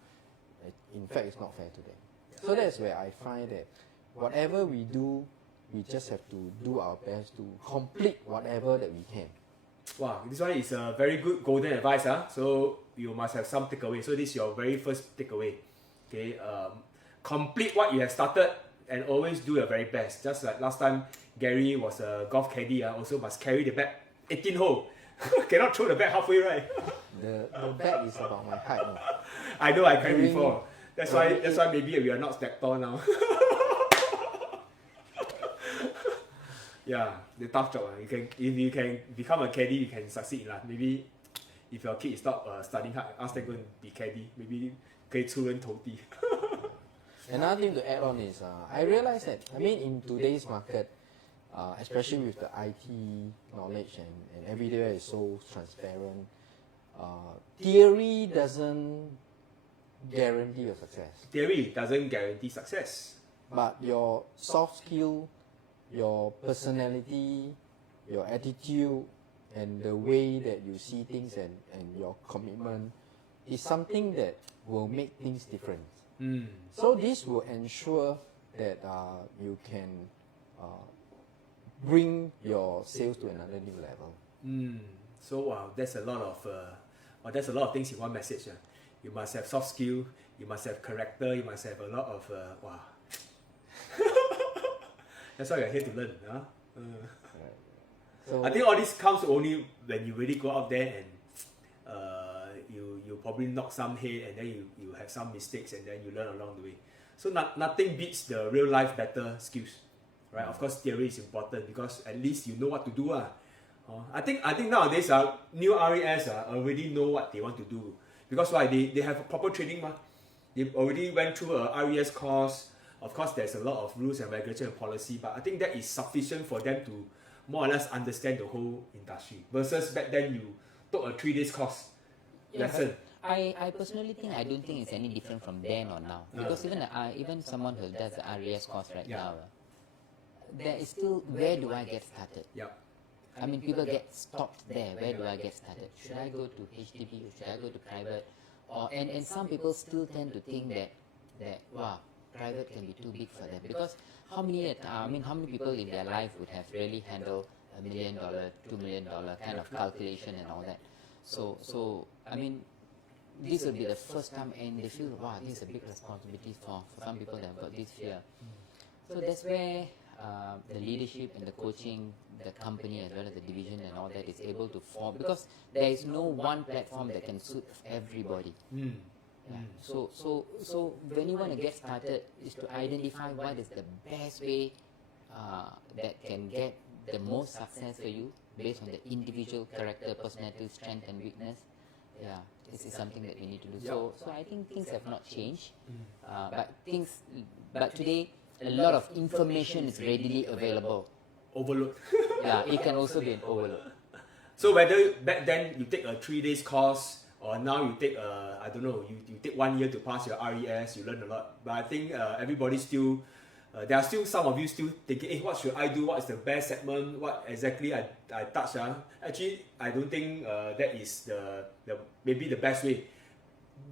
in fact, it's not fair to them. So that's where I find that whatever we do, we just have to do our best to complete whatever that we can. Wow, this one is a very good golden advice. So you must have some takeaway. So this is your very first takeaway. Okay, complete what you have started and always do your very best. Just like last time, Gary was a golf caddy. Also must carry the bag 18 hole. Cannot throw the bag halfway, right? The bag is about my height. No? I know, I carried During- before. That's why maybe we are not that tall now. Yeah, the tough job. If you can become a caddy, you can succeed. Maybe if your kid is not studying hard, ask them go and be caddy. Maybe 可以出人头地. Another thing to add on is I realized that, I mean, in today's market, especially with the IT knowledge and everywhere is so transparent, theory doesn't guarantee your success. Theory doesn't guarantee success. But your soft skill, your personality, your attitude, and the way that you see things and your commitment is something that will make things different. So this will ensure that you can bring your sales to another new level. So wow, that's a lot of things in one message. You must have soft skill, you must have character, you must have a lot of wow. That's why you're here to learn. So I think all this comes only when you really go out there and you probably knock some head, and then you have some mistakes, and then you learn along the way. So nothing beats the real life better skills, right? Of course, theory is important because at least you know what to do. I think nowadays new RES already know what they want to do, because why they have proper training. They already went through a RES course. Of course, there's a lot of rules and regulation and policy, but I think that is sufficient for them to more or less understand the whole industry. Versus back then, you took a 3 days course lesson. I personally think I don't think it's any different from then or now, because even someone who does the RES course right now, there is still, where do I get started? I mean, people get stopped there. Where do I get started? Should I go to HDB or should I go to private? And some people still tend to think that wow, private can be too big for them, because how many people in their life would have really handled $1 million, $2 million kind of calculation and all that? So I mean, this will be the first time, and they feel, wow, this is a big responsibility for some people that have got this fear. So that's where the leadership and the coaching, the company as well as the division and all that is able to form, because there is no one platform that can suit everybody. So when you want to get started, is to identify what is the best way that can get the most success for you, based on the individual character, personality, strength, and weakness. Yeah, this is something that we need to do. So I think things have not changed, but today a lot of information is readily available. Overload. Yeah, it can also be an overload. So whether back then you take a 3 days course or now you take I don't know, you take 1 year to pass your RES, you learn a lot. But I think everybody still, there are still some of you still thinking, hey, what should I do? What is the best segment? What exactly I touch? Actually, I don't think that is the maybe the best way.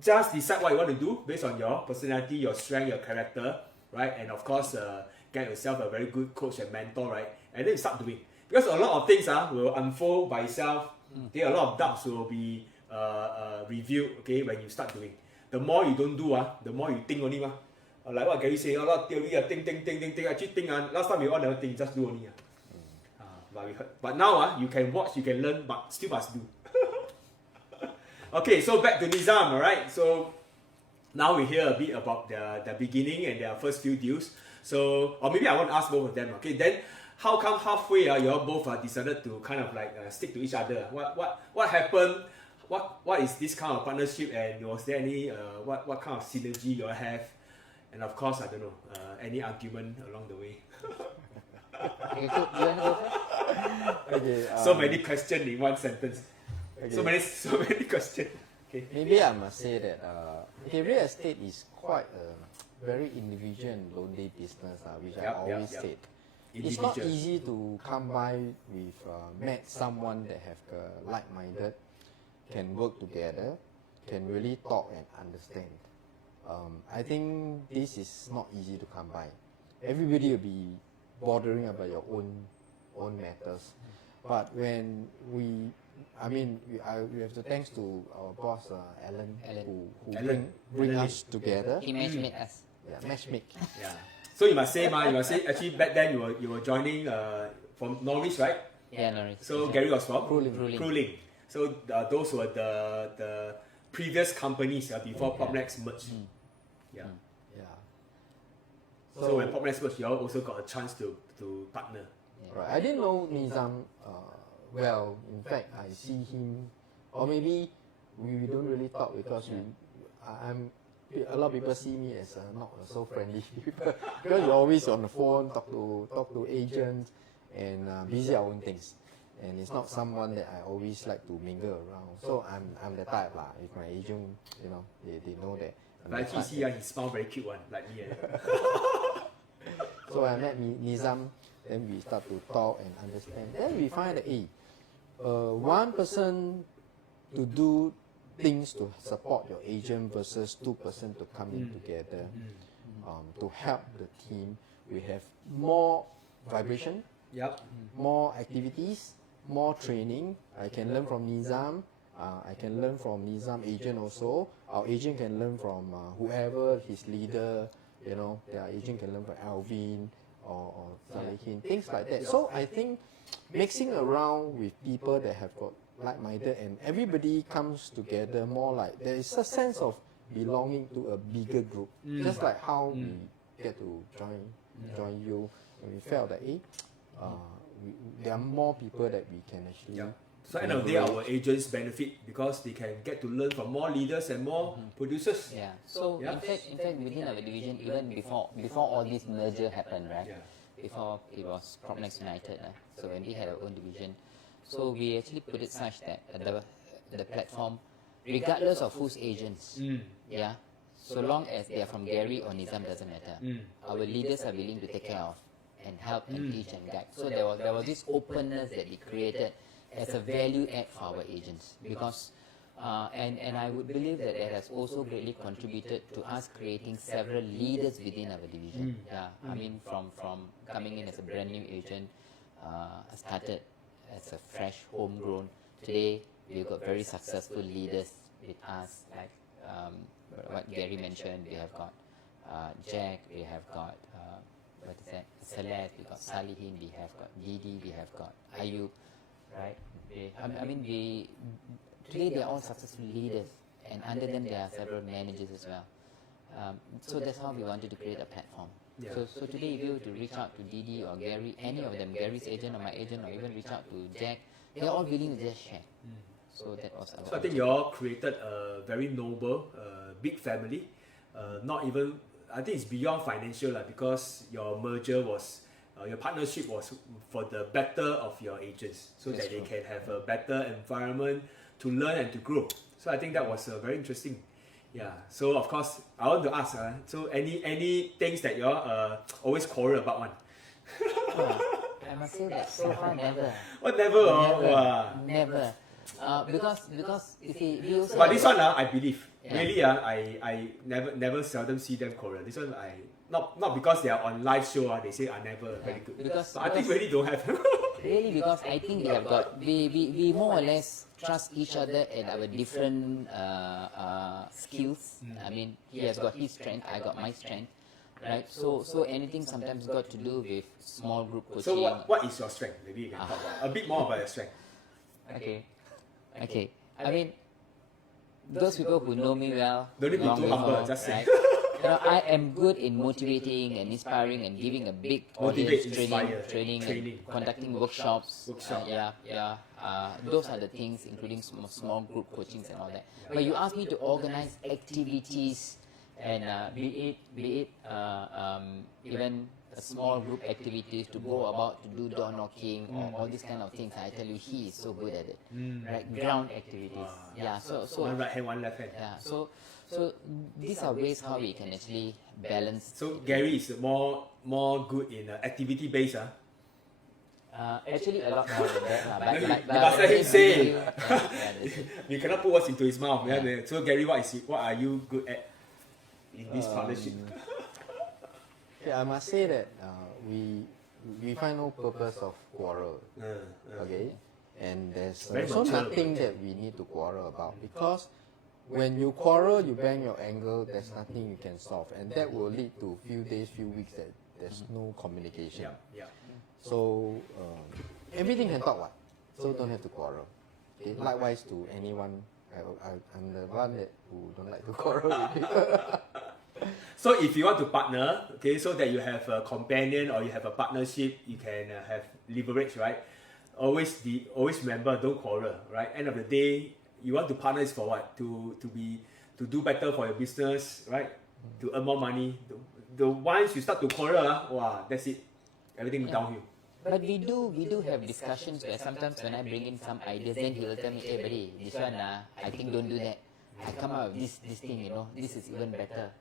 Just decide what you want to do based on your personality, your strength, your character, right? And of course, get yourself a very good coach and mentor, right? And then you start doing. Because a lot of things will unfold by itself. Okay, a lot of doubts will be revealed, okay, when you start doing. The more you don't do, the more you think only. Like what Gary say, a lot of theory, think. Actually, think. Last time we all never think, just do only. But now, you can watch, you can learn, but still must do. Okay, so back to Nizam, alright? So now we hear a bit about the beginning and their first few deals. So, or maybe I want to ask both of them, okay? Then, how come halfway you all both decided to kind of like stick to each other? What happened? What is this kind of partnership, and was there any what kind of synergy you all have? And of course, I don't know, any argument along the way. Okay, so you want to go first? Okay, So many questions in one sentence. okay. So many questions. Okay. Maybe I must say that real estate is quite a very individual and lonely business, which I always said. It's not easy to come by with met someone that have like-minded, can work together, can really talk and understand. I think this is not easy to come by. Everybody will be bothering about your own matters. But when we have to thanks to our boss Alan, who bring us together. He matchmade us. Yeah, matchmake. Yeah. So you must say, actually back then you were joining from Norwich, right? Yeah, Norris. So Gary was from Pruling. So those were the previous companies before PropNex merged. Yeah. Yeah. So when PropNex merged, you all also got a chance to partner. Right. I didn't know Nizam well. In fact, I see him, or maybe we don't really talk because a lot of people see me as not so friendly people because you're always on the phone, talk to agents, and busy our own things. And it's not someone that I always like to mingle around. So I'm the type lah. If my agent, they know that. But actually, see, he smile very cute one, like me. So I met Nizam, then we start to talk and understand. Then we find that, one person to do things to support your agent versus 2 person to come in together to help the team. We have more vibration, more activities, more training. I can learn from Nizam. I can learn from Nizam agent also. Our agent can learn from whoever his leader. Their agent can learn from Alvin or Salihin, things like that. So I think mixing around with people that have got like-minded and everybody comes together more like there is a sense of belonging to a bigger group. Just like how we get to join you, and we felt that there are more people that we can actually. So end of the day, our agents benefit because they can get to learn from more leaders and more producers. Yeah. So in fact, within our division, even before all this merger happened, right? Before it was PropNex United, so when we had our own division, so we actually put it such that the platform, regardless of whose agents, so long as they are from Gary or Nizam, doesn't matter. Our leaders are willing to take care of and help and teach and guide. So there was this openness that we created as a value add for our agents, because and I would believe that it has also greatly contributed to us creating several leaders within our division. I mean, from coming in as a brand new agent, started as a fresh homegrown. Today we've got very successful leaders with us, like what Gary mentioned. We have got Jack, we have got Celeste, we got Salihin, we have got Didi, we have got Ayub. Right. Today they are all successful leaders, and under them there are several managers as well. So that's how we wanted to create a platform. So today, if you were to reach out to Didi or Gary, any of them, Gary's agent or my agent, or even reach out to Jack, they're all willing to just share. So that was our So I think you all created a very noble, big family. Not even, I think it's beyond financial because your merger was, your partnership was for the better of your agents, so That's that they true. can have a better environment to learn and to grow. So I think that was very interesting. Yeah. So of course, I want to ask. So any things that you all always quarrel about one? I must say that so far never. What never? Never. Because you see, we also But have- this one, I believe. Yeah. Really, I never seldom see them quarrel. This one, not because they are on live show. They say are never very good. Because- But I think really don't have. Really, because I think we have got we more or less trust each other and our different skills. I mean, he has got his strength, I got my strength, right? So anything sometimes got to do with small group coaching. So what is your strength? Maybe you can talk about a bit more about your strength. Okay. I mean, those people who know me well, Don't need to be long too humble, before, just say. right? I am good in motivating and inspiring and giving a big audience Motivate, inspire, training. conducting workshops. Workshop. Those are the things, including small group coachings and all that. But you ask me to organize activities and be it even a small group activities to go about to do door knocking or all these kind of things. I tell you, he is so good at it. Right, ground activities. So One right hand, one left hand. so these are ways how we can actually balance. So Gary is more good in activity based. Actually, a lot more than that. But You must let him say. that's it. You cannot put words into his mouth. So Gary, what are you good at in this partnership? Yeah, I must say that we find no purpose of quarrel. Okay, and there's Very also mature. nothing that we need to quarrel about, because when you quarrel, you bang your anger, there's nothing you can solve, and that will lead to few days, few weeks that there's no communication. Yeah. So everything can talk, what? So don't have to quarrel. Okay? Likewise to anyone, I'm the one who don't like to quarrel with people. So if you want to partner, okay, so that you have a companion or you have a partnership, you can have leverage, right? Always remember, don't quarrel, right? End of the day, you want to partner is for what? To do better for your business, right? To earn more money. The once you start to quarrel, wow, that's it. Everything downhill. But we do have discussions where sometimes when I bring in some ideas, then he will tell me, hey buddy, this one I think don't do that. I come up with this thing, this is even better,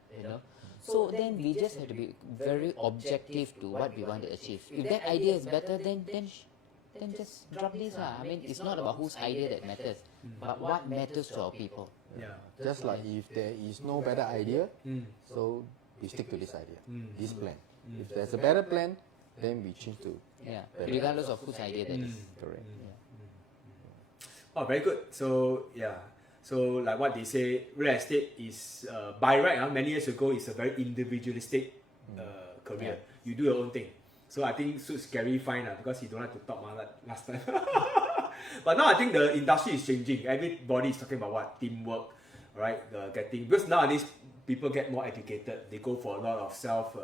So then we just have to be very objective to what we want to achieve. If that idea is better, then just drop this. I mean, it's not about whose idea that matters, but what matters to our people. Yeah. Just like if there is no better idea, so we stick to this idea, this plan. If there's a better plan, then we change to Yeah, regardless of whose idea that is. correct. Oh, very good. So so like what they say, real estate is by right. Many years ago, it's a very individualistic career. You do your own thing. So I think suits Gary fine because he don't like to talk like last time. But now I think the industry is changing. Everybody is talking about what teamwork, right? Because nowadays people get more educated. They go for a lot of self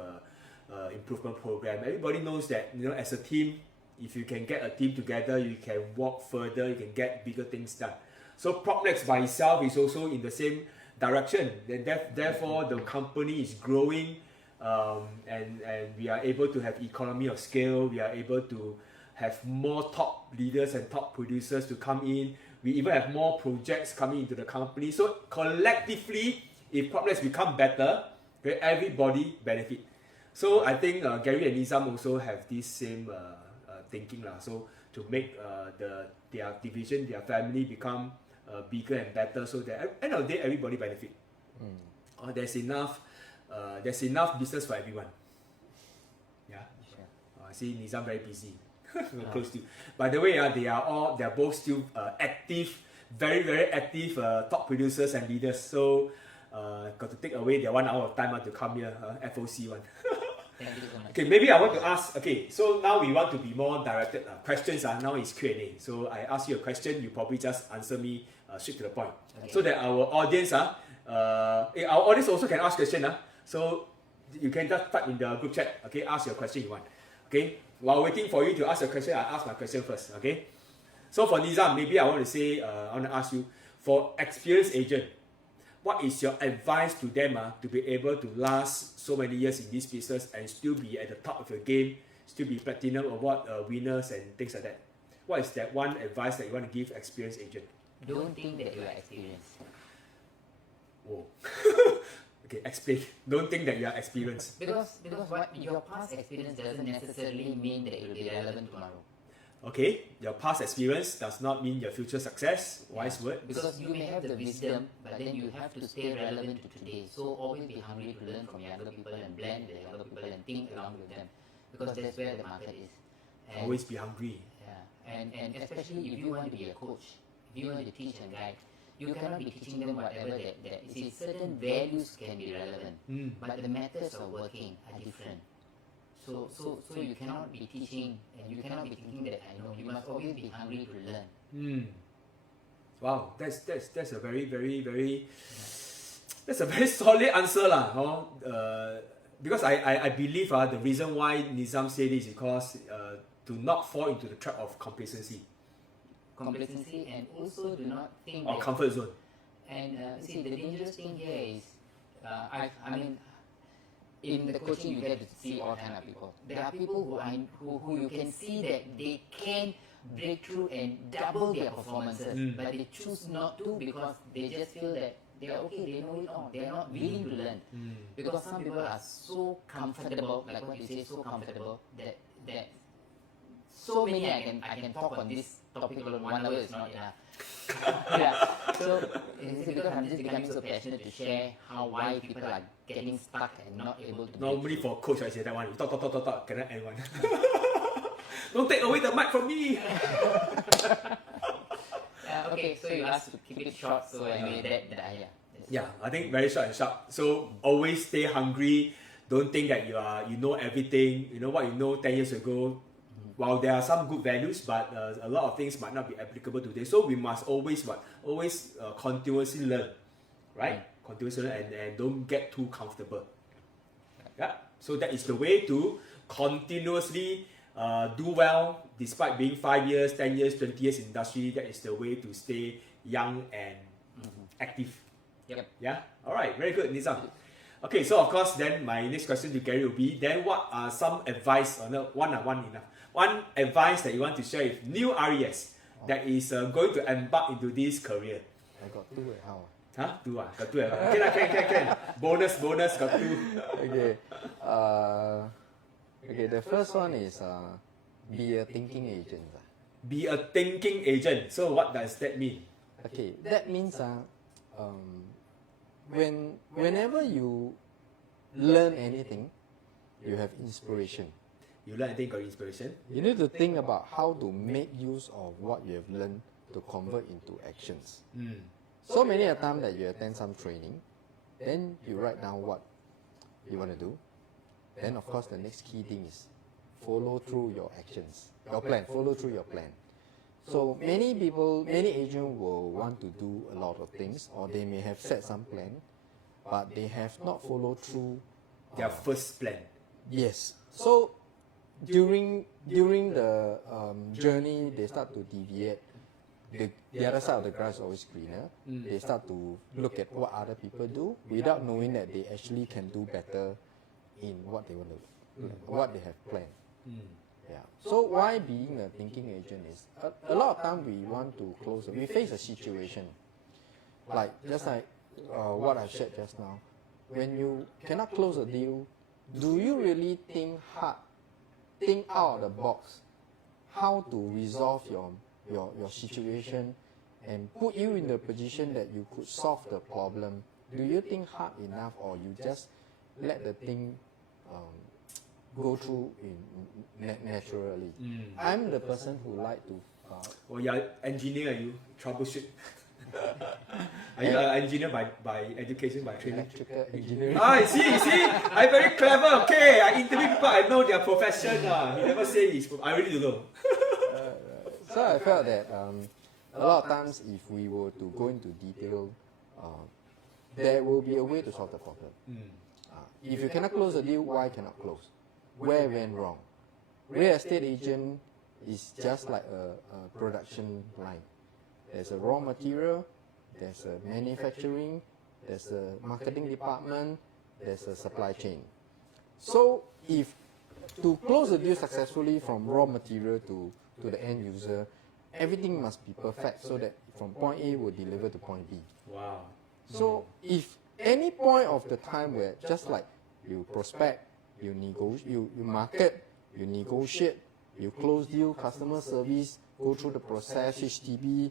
improvement program. Everybody knows that as a team, if you can get a team together, you can walk further. You can get bigger things done. So PropNex by itself is also in the same direction. Therefore, the company is growing, and we are able to have economy of scale. We are able to have more top leaders and top producers to come in. We even have more projects coming into the company. So collectively, if PropNex become better, everybody benefit. So I think Gary and Nizam also have this same thinking. So to make their division, their family become bigger and better, so that at the end of the day, everybody benefit. There's enough business for everyone. Yeah. I see Nizam very busy. Close to. By the way, they are both still active, very very active top producers and leaders. So got to take away their 1 hour of time to come here. FOC one. Thank you so much. Okay, maybe I want to ask. Okay, so now we want to be more directed. Questions now is Q&A. So I ask you a question, you probably just answer me straight to the point, so that our audience also can ask question. So you can just type in the group chat. Okay, ask your question you want. Okay, while waiting for you to ask your question, I ask my question first. Okay, So for Nizam, maybe I want to say, I want to ask you, for experienced agent, what is your advice to them to be able to last so many years in this business and still be at the top of your game, still be platinum award winners and things like that? What is that one advice that you want to give experienced agent? Don't think that you are experienced. Whoa. Okay, explain. Don't think that you are experienced. Because what your past experience doesn't necessarily mean that it will be relevant tomorrow. Okay, your past experience does not mean your future success. Wise word. Because you may have the wisdom, but then you have to stay relevant to today. So always be hungry to learn from younger people and blend with younger people and think along with them. Because that's where the market is. And Always be hungry. yeah, and especially if you want to be a coach, if you want to teach and guide, you cannot be teaching them whatever that you see, certain values can be relevant, but the methods of working are different. So you cannot be teaching and you cannot be thinking that I know. You must always be hungry to learn. Wow, that's a very that's a very solid answer lah. Because I believe the reason why Nizam said this is because to not fall into the trap of complacency Complacency, and also do not think or that, comfort zone. and see, the dangerous thing here is I mean, in the coaching you get to see all kind of people. There are people who you can see that they can break through and double their performances, but they choose not to because they just feel that they are okay, they know it all, they are not willing to learn. Because some people are so comfortable, like what you say, so comfortable that so many I can talk on this topic alone. 1 hour is not enough. Yeah. So it's because I'm just becoming so passionate to share why people are getting stuck and not able to. Normally for coach I say that one. You talk, cannot end one. Don't take away the mic from me. Okay, so you asked to keep it short, so anyway, Yeah, I think very short and sharp. So always stay hungry. Don't think that you know everything. You know what you know 10 years ago. While there are some good values, but a lot of things might not be applicable today. So we must always continuously learn, right? Continuously learn and don't get too comfortable. Yeah. So that is the way to continuously do well despite being 5 years, 10 years, 20 years in industry. That is the way to stay young and active. Yep. Yeah. All right. Very good, Nizam. Okay. So of course, then my next question to Gary will be: then what are some advice, or no, one enough? One advice that you want to share with new RES that is going to embark into this career? I got 2 at how? Huh? 2 Got 2 can. Bonus, got 2. Okay. Okay, the first one is be a thinking agent. Be a thinking agent. So what does that mean? Okay, that means whenever you learn anything, you have inspiration. You learn anything, got inspiration? You need to think about how to make use of what you have learned to convert into actions. So many a time that you attend some training, then you write down what you want to do. Then of course the next key thing is follow through your actions, your plan, follow through your plan. So many agents will want to do a lot of things, or they may have set some plan, but they have not followed through Their first plan. Yes. So during the journey, they start to deviate. The other side of the grass is always greener. They start to look at what other people do without knowing that they actually can do better in what they want to, what they have planned. Yeah. So why being a thinking agent is a lot of time we want to close. We face a situation like just like what I shared just now. When you cannot close a deal, do you really think hard, think out of the box, how to resolve your situation and put you in the position that you could solve the problem? Do you think hard enough, or you just let the thing go through naturally? I'm the person who like to. Oh, you're engineer, you troubleshoot. Are you an engineer by education, by training? Electrical engineering. Ah, you see, I'm very clever. Okay, I interview people, I know their profession. He never say his. I really don't know. So I felt that a lot of times, if we were to go into detail, there will be a way to solve the problem. If you cannot close a deal, why cannot close? Where went wrong? Real estate agent is just like a production line. There's a raw material, there's a manufacturing, there's a marketing department, there's a supply chain. So if to close the deal successfully from raw material to the end user, everything must be perfect so that from point A will deliver to point B. Wow. So if any point of the time where just like you prospect, you market, you negotiate, you close deal, customer service, go through the process, HDB,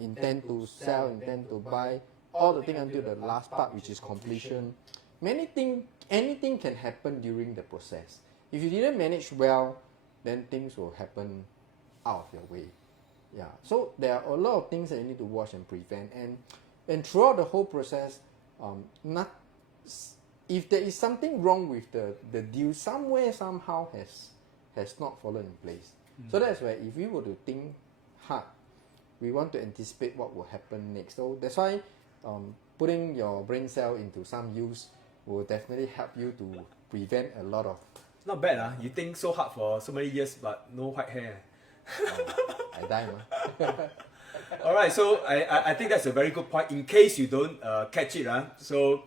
intend to sell, intend to buy, all the thing until the last part, which is completion. Anything can happen during the process. If you didn't manage well, then things will happen out of your way. Yeah. So there are a lot of things that you need to watch and prevent, and throughout the whole process, if there is something wrong with the deal somewhere somehow has not fallen in place. So that's why if we were to think hard, we want to anticipate what will happen next. So that's why putting your brain cell into some use will definitely help you to prevent a lot of. It's not bad, You think so hard for so many years, but no white hair. I die, man. All right, so I think that's a very good point. In case you don't catch it, so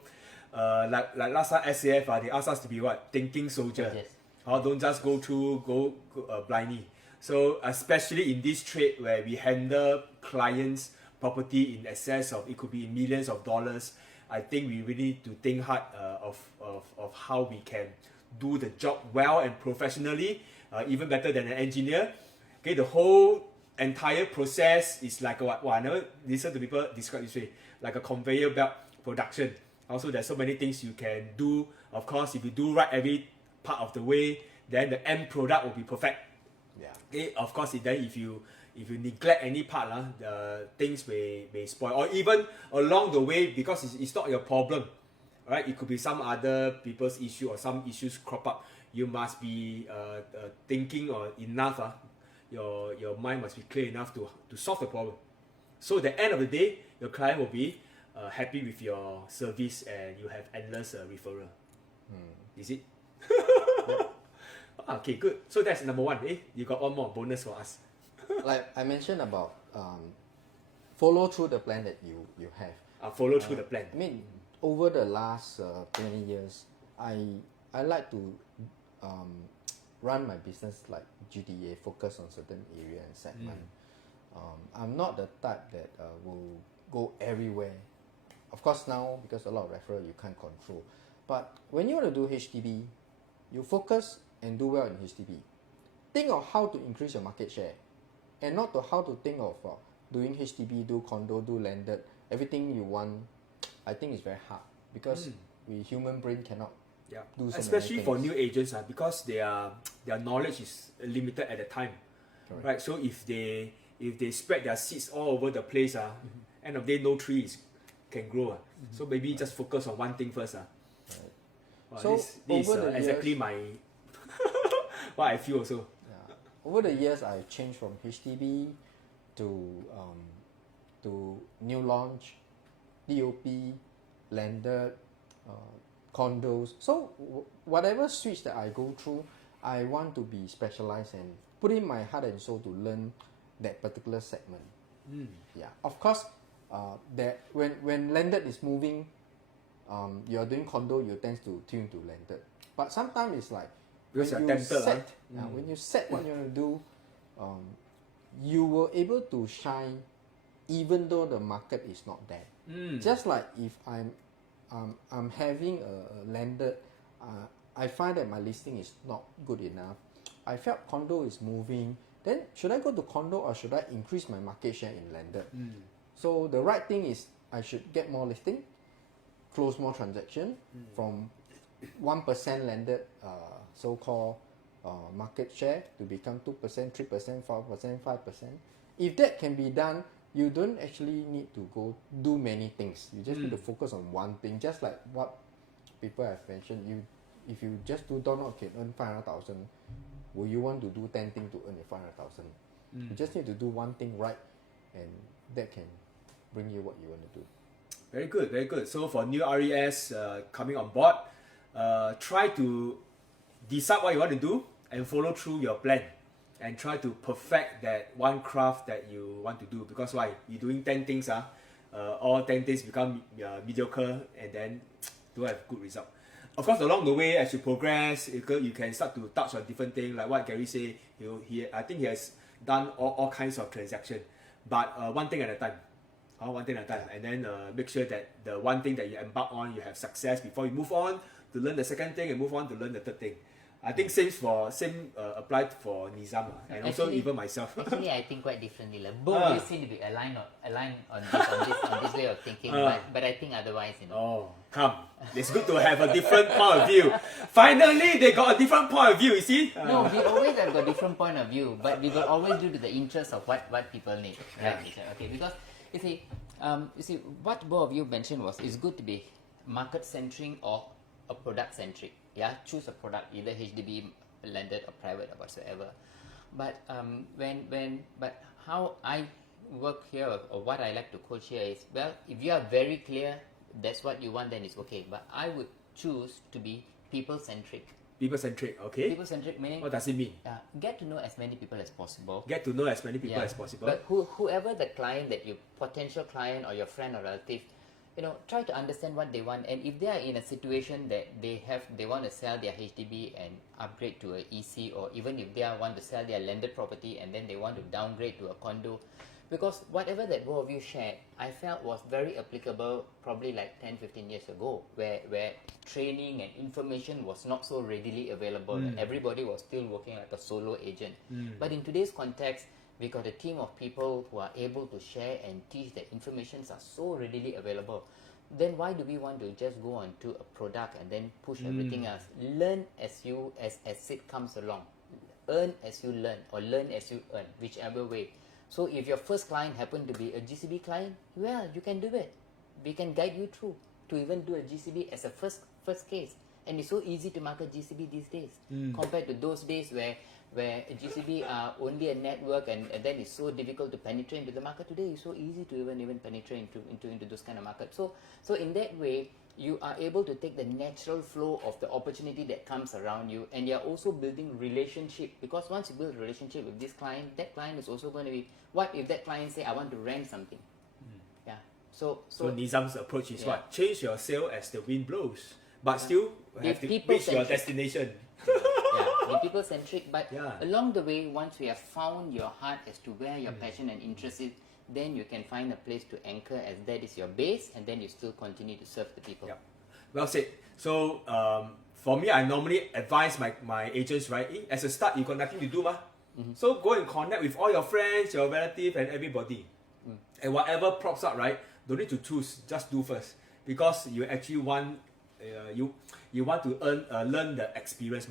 like last time SAF, they asked us to be what? Thinking soldier. Yes. Don't just go blindly. So especially in this trade where we handle clients' property in excess of, it could be in millions of dollars, I think we really need to think hard of how we can do the job well and professionally, even better than an engineer. Okay, the whole entire process is like I never listen to people describe this way, like a conveyor belt production. Also, there's so many things you can do. Of course, if you do right every part of the way, then the end product will be perfect. Yeah. Okay, of course, then if you neglect any part, the things may spoil, or even along the way, because it's not your problem, right? It could be some other people's issue or some issues crop up. You must be thinking or enough. Your mind must be clear enough to solve the problem. So at the end of the day, your client will be happy with your service and you have endless referral. Is it? Okay, good. So that's number one. You got one more bonus for us. Like I mentioned about follow through the plan that you have. Follow through the plan. I mean, over the last 20 years, I like to run my business like GTA, focus on certain area and segment. I'm not the type that will go everywhere. Of course now, because a lot of referral you can't control. But when you want to do HDB, you focus and do well in HDB. Think of how to increase your market share, and not to how to think of doing HDB, do condo, do landed, everything you want. I think it's very hard because we human brain cannot do so especially many for things. new agents, because their knowledge is limited at the time. Correct. Right? So if they spread their seeds all over the place, end of the day no trees can grow. So maybe just focus on one thing first. Wow, So this over is the exactly years, my what I feel also. over the years, I've changed from HDB to new launch, DOP, landed, condos. So whatever switch that I go through, I want to be specialized and put in my heart and soul to learn that particular segment. Yeah, of course, that when landed is moving, you're doing condo, you tend to tune to landed. But sometimes it's like Because when you're you tempted, set, when you set what you want to do, you were able to shine even though the market is not there. Just like if I'm having a landed, I find that my listing is not good enough. I felt condo is moving. Then should I go to condo or should I increase my market share in landed? So the right thing is I should get more listing, close more transaction from 1% landed so-called market share to become 2%, 3%, 4%, 5%. If that can be done, you don't actually need to go do many things. You just need to focus on one thing. Just like what people have mentioned, if you just do donut can earn 500,000, will you want to do 10 things to earn your 500,000? You just need to do one thing right, and that can bring you what you want to do. Very good, very good. So for new RES coming on board, try to decide what you want to do and follow through your plan. and try to perfect that one craft that you want to do. Because why? You're doing 10 things, all 10 things become mediocre and then don't have good result. Of course, along the way, as you progress, you can start to touch on different things, like what Gary said. I think he has done all kinds of transactions, but one thing at a time. One thing at a time, and then make sure that the one thing that you embark on, you have success before you move on to learn the second thing and move on to learn the third thing. I think same applied for Nizam and also even myself. Actually, I think quite differently. Like, both you seem to be aligned on this way of thinking, but I think otherwise, you know. Oh, come! It's good to have a different point of view. Finally, they got a different point of view. You see? No, we always have got different point of view, but we will always do to the interest of what people need, right? Okay, because you see, what both of you mentioned was it's good to be market centric or a product centric. Yeah, choose a product, either HDB, landed or private or whatsoever. But but how I work here or what I like to coach here is, well, if you are very clear that's what you want, then it's okay. But I would choose to be people centric. People centric, okay. People centric meaning, what does it mean? Get to know as many people as possible. Get to know as many people as possible. But whoever the client that you potential client or your friend or relative, you know, try to understand what they want, and if they are in a situation that they want to sell their HDB and upgrade to a EC, or even if they want to sell their landed property and then they want to downgrade to a condo, because whatever that both of you shared, I felt was very applicable probably like 10-15 years ago, where training and information was not so readily available and everybody was still working like a solo agent. But in today's context, we got a team of people who are able to share and teach that informations are so readily available. Then why do we want to just go on to a product and then push everything else? Learn as it comes along. Earn as you learn, or learn as you earn, whichever way. So if your first client happened to be a GCB client, well, you can do it. We can guide you through to even do a GCB as a first case. And it's so easy to market GCB these days compared to those days where a GCB are only a network and then it's so difficult to penetrate into the market. Today it's so easy to even penetrate into those kind of markets. So in that way, you are able to take the natural flow of the opportunity that comes around you, and you're also building relationship, because once you build a relationship with this client, that client is also going to be, what if that client say, I want to rent something? Yeah. So Nizam's approach is what? Change your sail as the wind blows, but still have to reach your destination. Be people centric, but along the way, once you have found your heart as to where your passion and interest is, then you can find a place to anchor as that is your base, and then you still continue to serve the people. Well said. So for me, I normally advise my agents, right? As a start, you got nothing to do, so go and connect with all your friends, your relatives, and everybody. And whatever props up, right? Don't need to choose, just do first, because you actually want you want to learn the experience,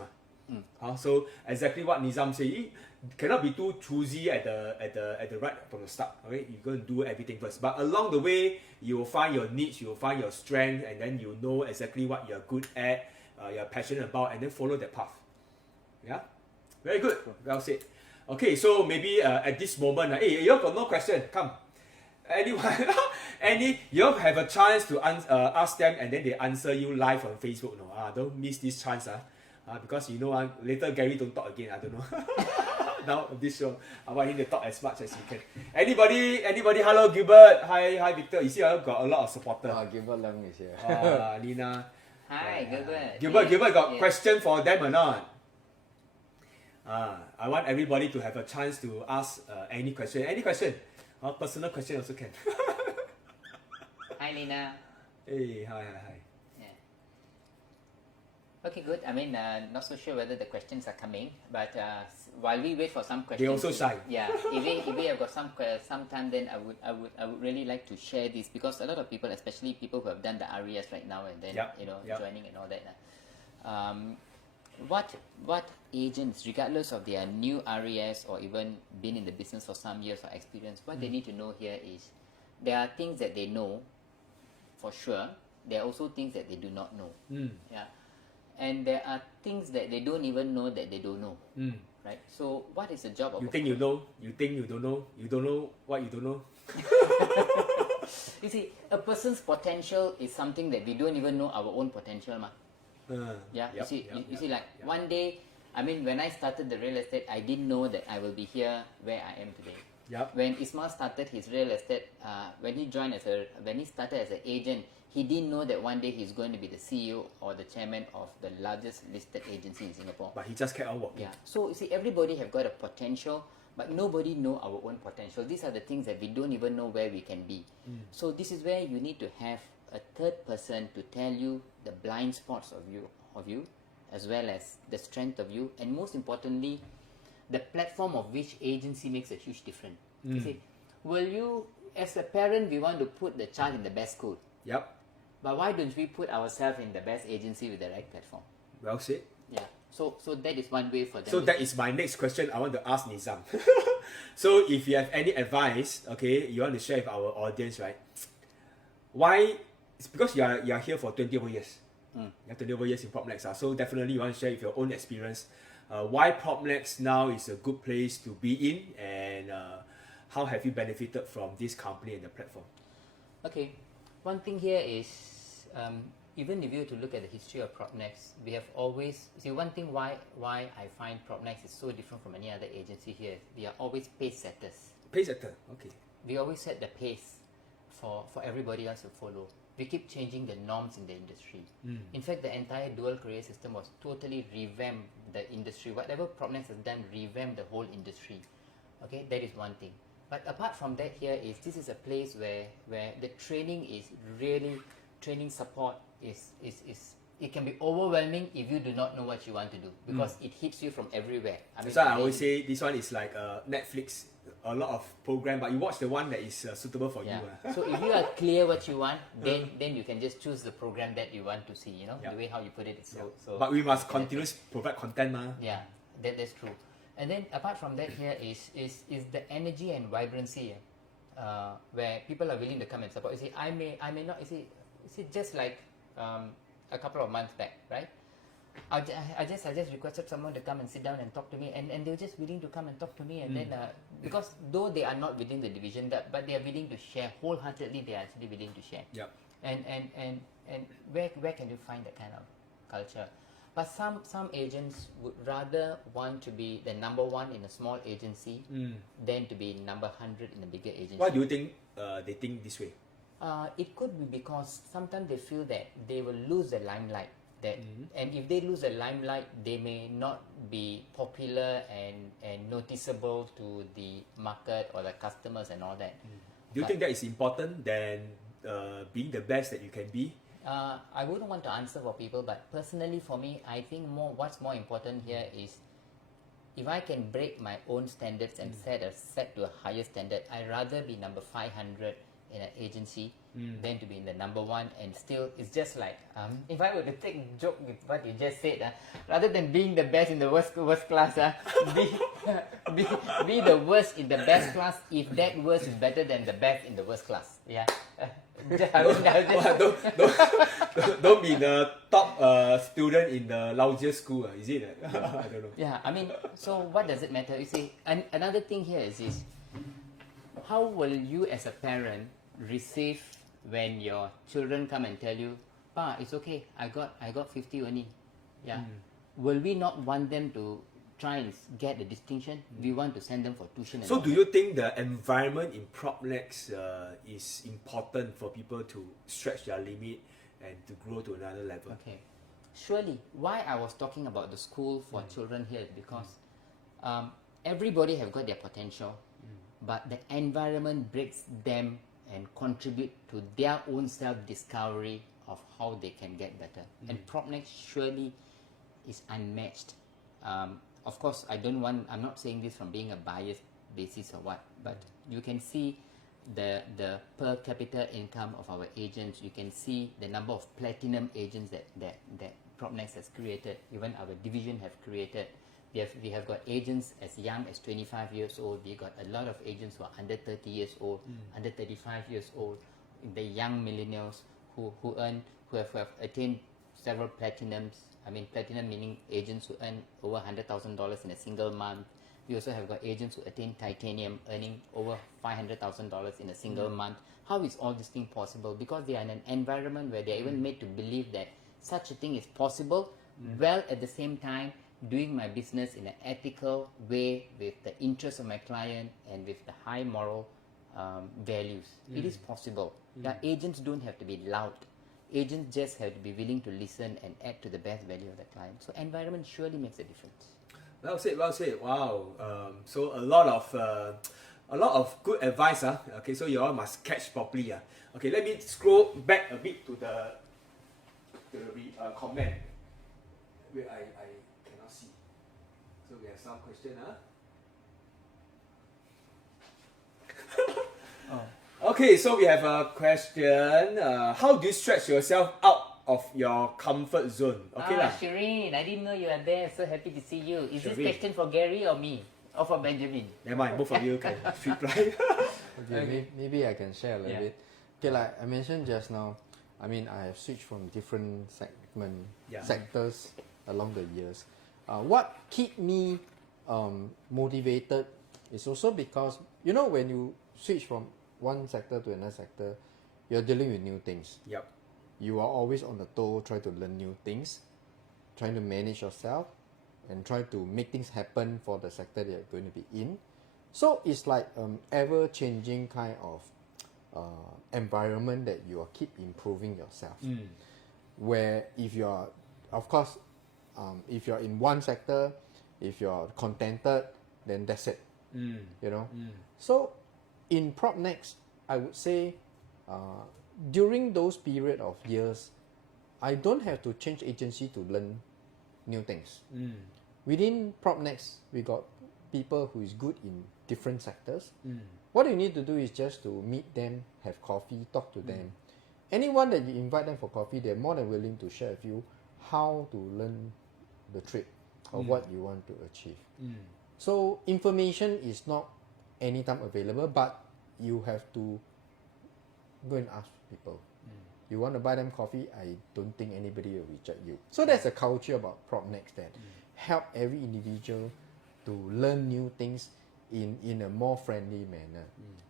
so exactly what Nizam said, you cannot be too choosy at the right from the start. Okay, you're going to do everything first, but along the way you will find your niche, you will find your strength, and then you know exactly what you're good at, you're passionate about, and then follow that path. Yeah, very good. Well said. Okay, so maybe at this moment, hey, you got no question? Come, anyone? You have a chance to ask them, and then they answer you live on Facebook. No, don't miss this chance. Because later Gary don't talk again. I don't know. Now this show, I want him to talk as much as he can. Anybody? Hello, Gilbert. Hi, Victor. You see, I've got a lot of supporters. Gilbert Lang is here. Lina. Hi, Gilbert. Gilbert got question for them or not? I want everybody to have a chance to ask any question. Any question? Personal question also can. Hi, Lina. Hey, hi. Okay, good. I mean, not so sure whether the questions are coming, but while we wait for some questions, they also shy. Yeah, if we have got some time, then I would really like to share this, because a lot of people, especially people who have done the RES right now and then joining and all that. What agents, regardless of their new RES or even been in the business for some years or experience, what they need to know here is there are things that they know for sure. There are also things that they do not know. Yeah. And there are things that they don't even know that they don't know. Right? So what is the job of... You think you know, you think you don't know what you don't know. You see, a person's potential is something that we don't even know our own potential. You see, like one day I mean, when I started the real estate, I didn't know that I will be here where I am today. Yep. When Ismail started his real estate, when he started as an agent, he didn't know that one day he's going to be the CEO or the chairman of the largest listed agency in Singapore. But he just kept on working. Yeah. So you see, everybody have got a potential, but nobody know our own potential. These are the things that we don't even know where we can be. So this is where you need to have a third person to tell you the blind spots of you, as well as the strength of you, and most importantly, the platform of which agency makes a huge difference. You see, will you, as a parent, we want to put the child in the best school. Yep. But why don't we put ourselves in the best agency with the right platform? Well said. Yeah. So that is one way for them. So that is my next question I want to ask Nizam. So if you have any advice, okay, you want to share with our audience, right? Why? It's because you are here for 20 over years. You have 20 over years in PropNex. So definitely you want to share with your own experience. Why PropNex now is a good place to be in, and how have you benefited from this company and the platform? Okay. One thing here is, even if you were to look at the history of PropNex, we have always, see, one thing why I find PropNex is so different from any other agency here, we are always pace setters. Pace setter, okay. We always set the pace for everybody else to follow. We keep changing the norms in the industry. In fact, the entire dual career system was totally revamped the industry. Whatever PropNex has done, revamped the whole industry. Okay, that is one thing. But apart from that, this is a place where the training is really, training support is it can be overwhelming if you do not know what you want to do, because it hits you from everywhere. That's why I always say this one is like Netflix, a lot of program, but you watch the one that is suitable for you. So if you are clear what you want, then you can just choose the program that you want to see. You know, the way how you put it is so. But we must continuously provide content, Yeah, that's true. And then apart from that, here is the energy and vibrancy, where people are willing to come and support. You see, I may not. You see, just like a couple of months back, right? I just requested someone to come and sit down and talk to me, and they were just willing to come and talk to me, and then because though they are not within the division, but they are willing to share wholeheartedly. They are actually willing to share. Yep. And where can you find that kind of culture? But some agents would rather want to be the number one in a small agency than to be number 100 in a bigger agency. Why do you think they think this way? It could be because sometimes they feel that they will lose the limelight. And if they lose the limelight, they may not be popular and noticeable to the market or the customers and all that. Do you think that is important than being the best that you can be? I wouldn't want to answer for people, but personally for me, I think what's more important here is if I can break my own standards and set to a higher standard, I'd rather be number 500 in an agency than to be in the number one. And still, it's just like if I were to take a joke with what you just said, rather than being the best in the worst class, be the worst in the best class if that worst is better than the best in the worst class. Yeah. Don't be the top student in the lousiest school, is it? I don't know. Yeah, I mean, so what does it matter? You see, another thing here is this: how will you as a parent receive when your children come and tell you, "Pa, it's okay, I got 50 only." Yeah. Will we not want them to try and get the distinction? We want to send them for tuition. So do you think the environment in PropNex is important for people to stretch their limit and to grow to another level? Okay. Surely, why I was talking about the school for children here is because everybody have got their potential, but the environment breaks them and contribute to their own self-discovery of how they can get better. And PropNex surely is unmatched. Of course, I'm not saying this from being a biased basis or what, but you can see the per capita income of our agents. You can see the number of platinum agents that PropNex has created, even our division have created. We have got agents as young as 25 years old. We got a lot of agents who are under 30 years old, under 35 years old, the young millennials who have attained several platinums. I mean, platinum meaning agents who earn over $100,000 in a single month. We also have got agents who attain titanium, earning over $500,000 in a single month. How is all this thing possible? Because they are in an environment where they are even made to believe that such a thing is possible, while at the same time doing my business in an ethical way with the interest of my client and with the high moral values. It is possible. The agents don't have to be loud. Agents just have to be willing to listen and add to the best value of the client. So environment surely makes a difference. Well said, well said. Wow. So a lot of good advice. Okay, so you all must catch properly. Okay, let me scroll back a bit to the comment. Where I cannot see. So we have some question. Okay, so we have a question. How do you stretch yourself out of your comfort zone? Okay lah. Shireen, I didn't know you are there. So happy to see you. Is this Shireen. question for Gary or me? Or for Benjamin? Never mind, both of you can reply. Okay, maybe I can share a little bit. Okay, like I mentioned just now, I mean, I have switched from different sectors along the years. What keep me motivated is also because, you know, when you switch from one sector to another sector, you're dealing with new things. Yep. You are always on the toe, trying to learn new things, trying to manage yourself, and try to make things happen for the sector that you're going to be in. So it's like ever-changing kind of environment that you are keep improving yourself. Where if you're, of course, if you're in one sector, if you're contented, then that's it. You know. So in PropNex, I would say during those period of years, I don't have to change agency to learn new things. Within PropNex, we got people who is good in different sectors. What you need to do is just to meet them, have coffee, talk to them. Anyone that you invite them for coffee, they're more than willing to share with you how to learn the trade or what you want to achieve. So information is not anytime available, but you have to go and ask people. You want to buy them coffee, I don't think anybody will reject you. So that's a culture about PropNex that help every individual to learn new things in a more friendly manner.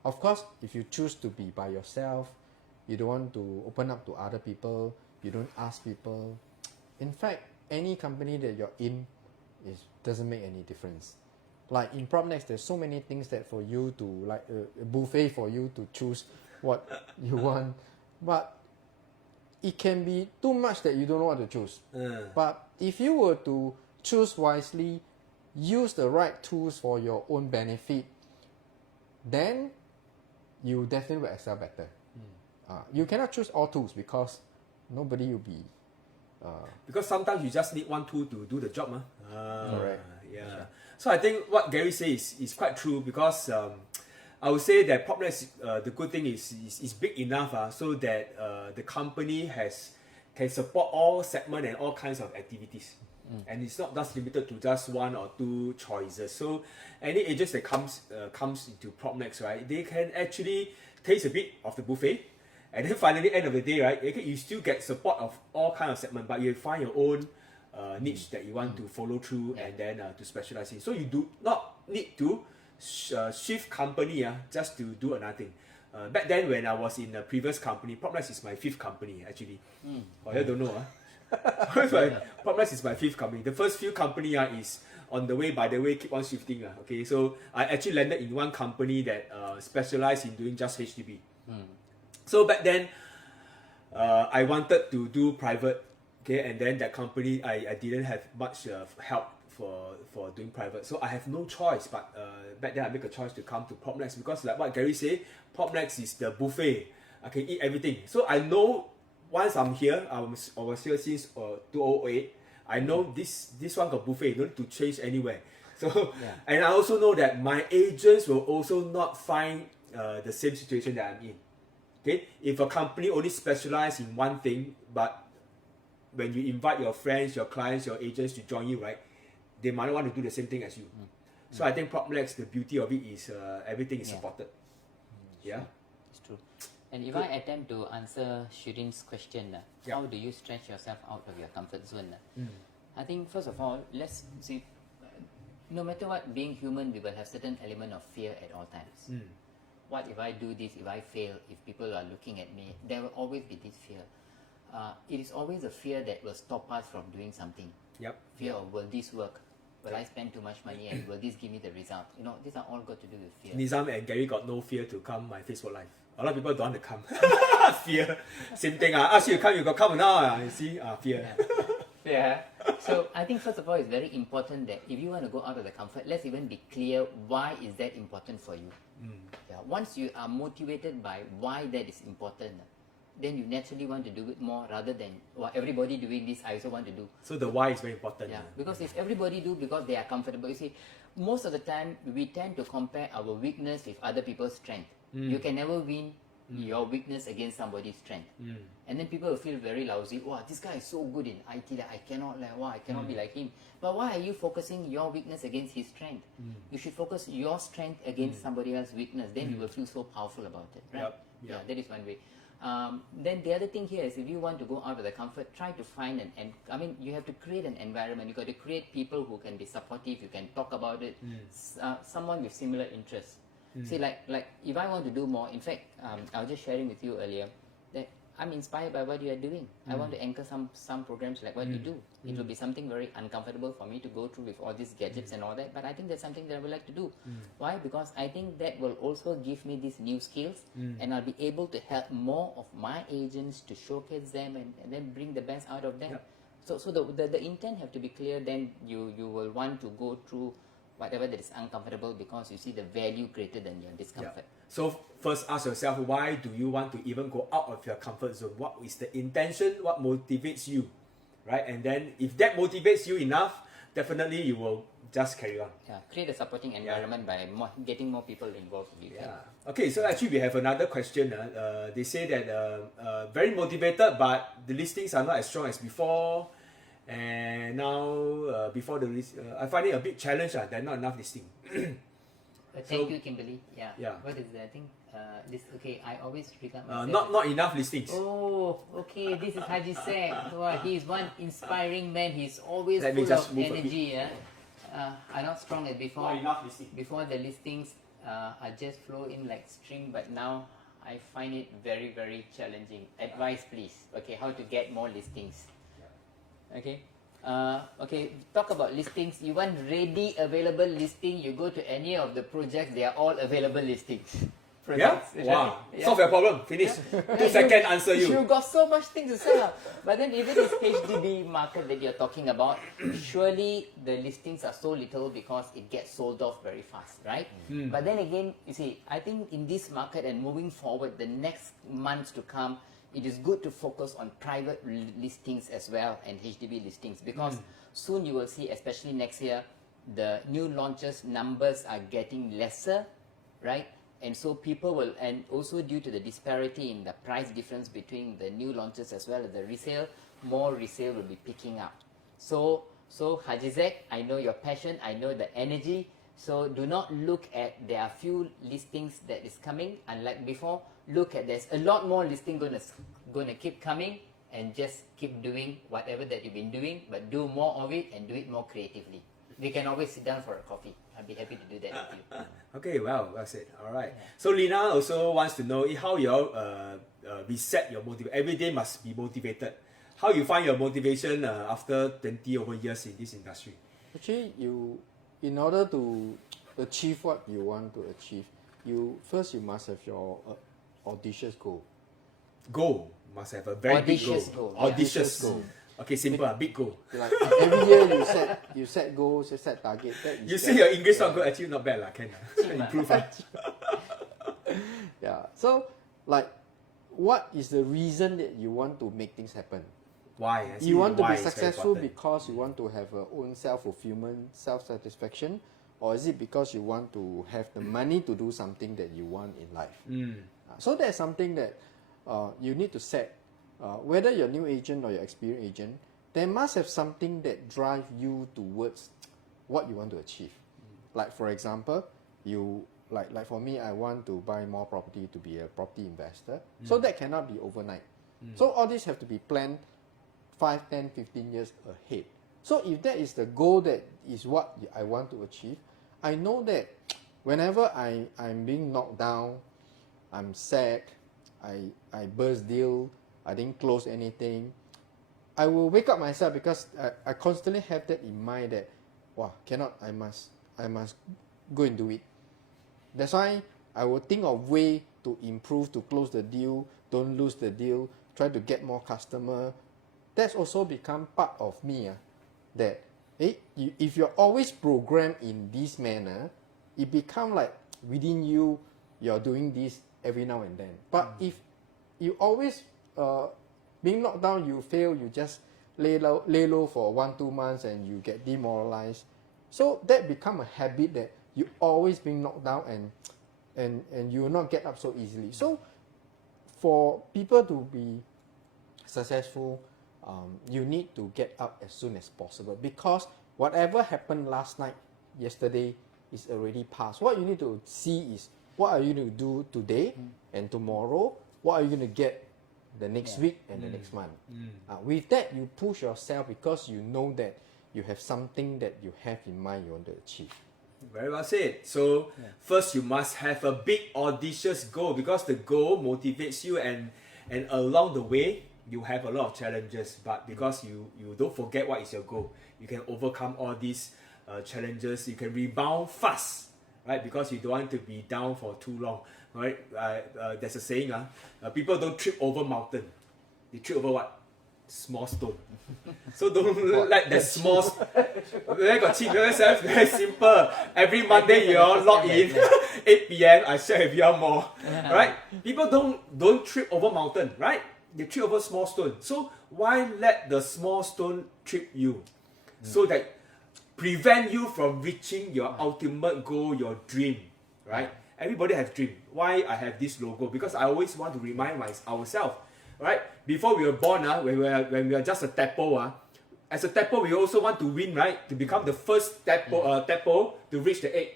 Of course, if you choose to be by yourself, you don't want to open up to other people, you don't ask people. In fact, any company that you're in doesn't make any difference. Like in PropNex, there's so many things that for you to, like a buffet for you to choose what you want. But it can be too much that you don't know what to choose. But if you were to choose wisely, use the right tools for your own benefit, then you definitely will excel better. You cannot choose all tools because nobody will be. Because sometimes you just need one tool to do the job. Correct. Yeah. Sure. So I think what Gary says is quite true because I would say that PropNex, the good thing is big enough so that the company can support all segments and all kinds of activities. And it's not just limited to just one or two choices. So any agents that comes into PropNex, right, they can actually taste a bit of the buffet. And then finally, end of the day, right, you still get support of all kinds of segments, but you find your own niche that you want to follow through and then to specialize in. So you do not need to shift company just to do another thing. Back then, when I was in the previous company, PropNex is my 5th company actually. Oh, you don't know, PropNex is my 5th company. The first few company is on the way, by the way, keep on shifting. Okay, so I actually landed in one company that specialized in doing just HDB. So back then, I wanted to do private, okay, and then that company, I didn't have much help for doing private. So I have no choice, but back then I make a choice to come to PropNex because like what Gary said, PropNex is the buffet. I can eat everything. So I know once I'm here, I was here since 2008. I know this one got buffet, no need to change anywhere. So and I also know that my agents will also not find the same situation that I'm in. Okay, if a company only specializes in one thing, but when you invite your friends, your clients, your agents to join you, right, they might not want to do the same thing as you. So I think PropNex, the beauty of it is everything is supported. Yeah, it's true. And if I attempt to answer Shireen's question, how do you stretch yourself out of your comfort zone? I think first of all, let's see. No matter what, being human, we will have certain element of fear at all times. What if I do this, if I fail, if people are looking at me? There will always be this fear. It is always a fear that will stop us from doing something. Yep. Fear of will this work? Will I spend too much money and will this give me the result? You know, these are all got to do with fear. Nizam and Gary got no fear to come my Facebook Live. A lot of people don't want to come. Fear. Same thing. Ask you to come, you got come now. You see? Fear. Yeah. So I think first of all, it's very important that if you want to go out of the comfort, let's even be clear why is that important for you. Yeah. Once you are motivated by why that is important, then you naturally want to do it more rather than well, everybody doing this, I also want to do. So the why is very important. Yeah. Because if everybody do because they are comfortable, you see, most of the time we tend to compare our weakness with other people's strength. You can never win your weakness against somebody's strength. And then people will feel very lousy. Wow, this guy is so good in IT that I cannot I cannot be like him. But why are you focusing your weakness against his strength? You should focus your strength against somebody else's weakness. Then you will feel so powerful about it, right? Yep. Yeah, that is one way. Then the other thing here is if you want to go out of the comfort, try to find you have to create an environment. You got to create people who can be supportive. You can talk about it. Someone with similar interests. See, like if I want to do more, in fact, I was just sharing with you earlier that I'm inspired by what you are doing. I want to anchor some programs like what you do. It will be something very uncomfortable for me to go through with all these gadgets and all that, but I think that's something that I would like to do. Why? Because I think that will also give me these new skills and I'll be able to help more of my agents to showcase them and then bring the best out of them. Yep. So the intent have to be clear, then you will want to go through whatever that is uncomfortable because you see the value greater than your discomfort. Yeah. So first ask yourself, why do you want to even go out of your comfort zone? What is the intention? What motivates you? Right? And then if that motivates you enough, definitely you will just carry on. Yeah, create a supporting environment by getting more people involved with you. Yeah. Okay, so actually we have another question. They say that very motivated, but the listings are not as strong as before. And now, before the list, I find it a big challenge. There are not enough listing. Thank you, Kimberly. Yeah. Yeah. What is that? I think okay. I always regard myself. Not enough listings. Oh, okay. This is Haji Sek. Wow, he's one inspiring man. He's always Let me full just of move a energy. Are not strong as before. Not enough listings. Before the listings are just flow in like stream, but now I find it very, very challenging. Advice, please. Okay, how to get more listings? Okay. Okay, talk about listings. You want ready available listing, you go to any of the projects, they are all available listings. Projects, Yeah? Wow. Yeah. Solve your problem. Finish. 2 seconds answer you. You got so much things to sell. But then if it is HDB market that you're talking about, surely the listings are so little because it gets sold off very fast, right? But then again, you see, I think in this market and moving forward, the next months to come, it is good to focus on private listings as well and HDB listings because soon you will see, especially next year, the new launches numbers are getting lesser, right? And so people will, and also due to the disparity in the price difference between the new launches as well as the resale, more resale will be picking up. So Haji Zek, I know your passion, I know the energy. So do not look at there are few listings that is coming, unlike before. Look at there's a lot more listing gonna keep coming, and just keep doing whatever that you've been doing, but do more of it and do it more creatively. We can always sit down for a coffee. I'll be happy to do that with you. Okay, well said. All right. So Lina also wants to know how you all reset your motivation. Every day must be motivated. How you find your motivation after 20 over years in this industry? Actually, in order to achieve what you want to achieve, you must have your audacious goal. Goal must have a very big goal. Audacious goal. Audacious Yeah. goal. Okay, simple. Big goal. Like every year you set goals, you set target. You say your English not good, actually not bad, can improve. Yeah. So, like, what is the reason that you want to make things happen? Why? You want to Why be is very successful important. because you want to have a own self-fulfillment, self-satisfaction, or is it because you want to have the money to do something that you want in life? So that's something that you need to set. Whether you're a new agent or you're experienced agent, there must have something that drives you towards what you want to achieve. Like for example, like for me, I want to buy more property to be a property investor. So that cannot be overnight. So all this have to be planned 5, 10, 15 years ahead. So if that is the goal, that is what I want to achieve, I know that whenever I'm being knocked down, I'm sad, I burst deal, I didn't close anything, I will wake up myself because I constantly have that in mind that, wow, cannot, I must go and do it. That's why I will think of way to improve, to close the deal, don't lose the deal, try to get more customer. That's also become part of me. That if you're always programmed in this manner, it become like within you, you're doing this every now and then. But if you always being knocked down, you fail, you just lay low for 1-2 months and you get demoralized. So that become a habit that you always being knocked down and you will not get up so easily. So for people to be successful, you need to get up as soon as possible, because whatever happened last night, yesterday, is already past. What you need to see is what are you going to do today and tomorrow, what are you going to get the next week and the next month. With that, you push yourself because you know that you have something that you have in mind you want to achieve. Very well said. So first you must have a big audacious goal, because the goal motivates you, and along the way you have a lot of challenges, but because you don't forget what is your goal, you can overcome all these challenges. You can rebound fast, right? Because you don't want to be down for too long, right? There's a saying, people don't trip over mountain, they trip over what? Small stone. So don't let that small. Where got cheap yourself? Very simple. Every Monday you all log in 8 p.m. I share with you all more. Right? People don't trip over mountain, right? They trip over small stone. So why let the small stone trip you? So that prevent you from reaching your ultimate goal, your dream, right? Everybody has dream. Why I have this logo? Because I always want to remind ourselves. Right? Before we were born, when we are just a tadpole, as a tadpole, we also want to win, right? To become the first tadpole to reach the egg.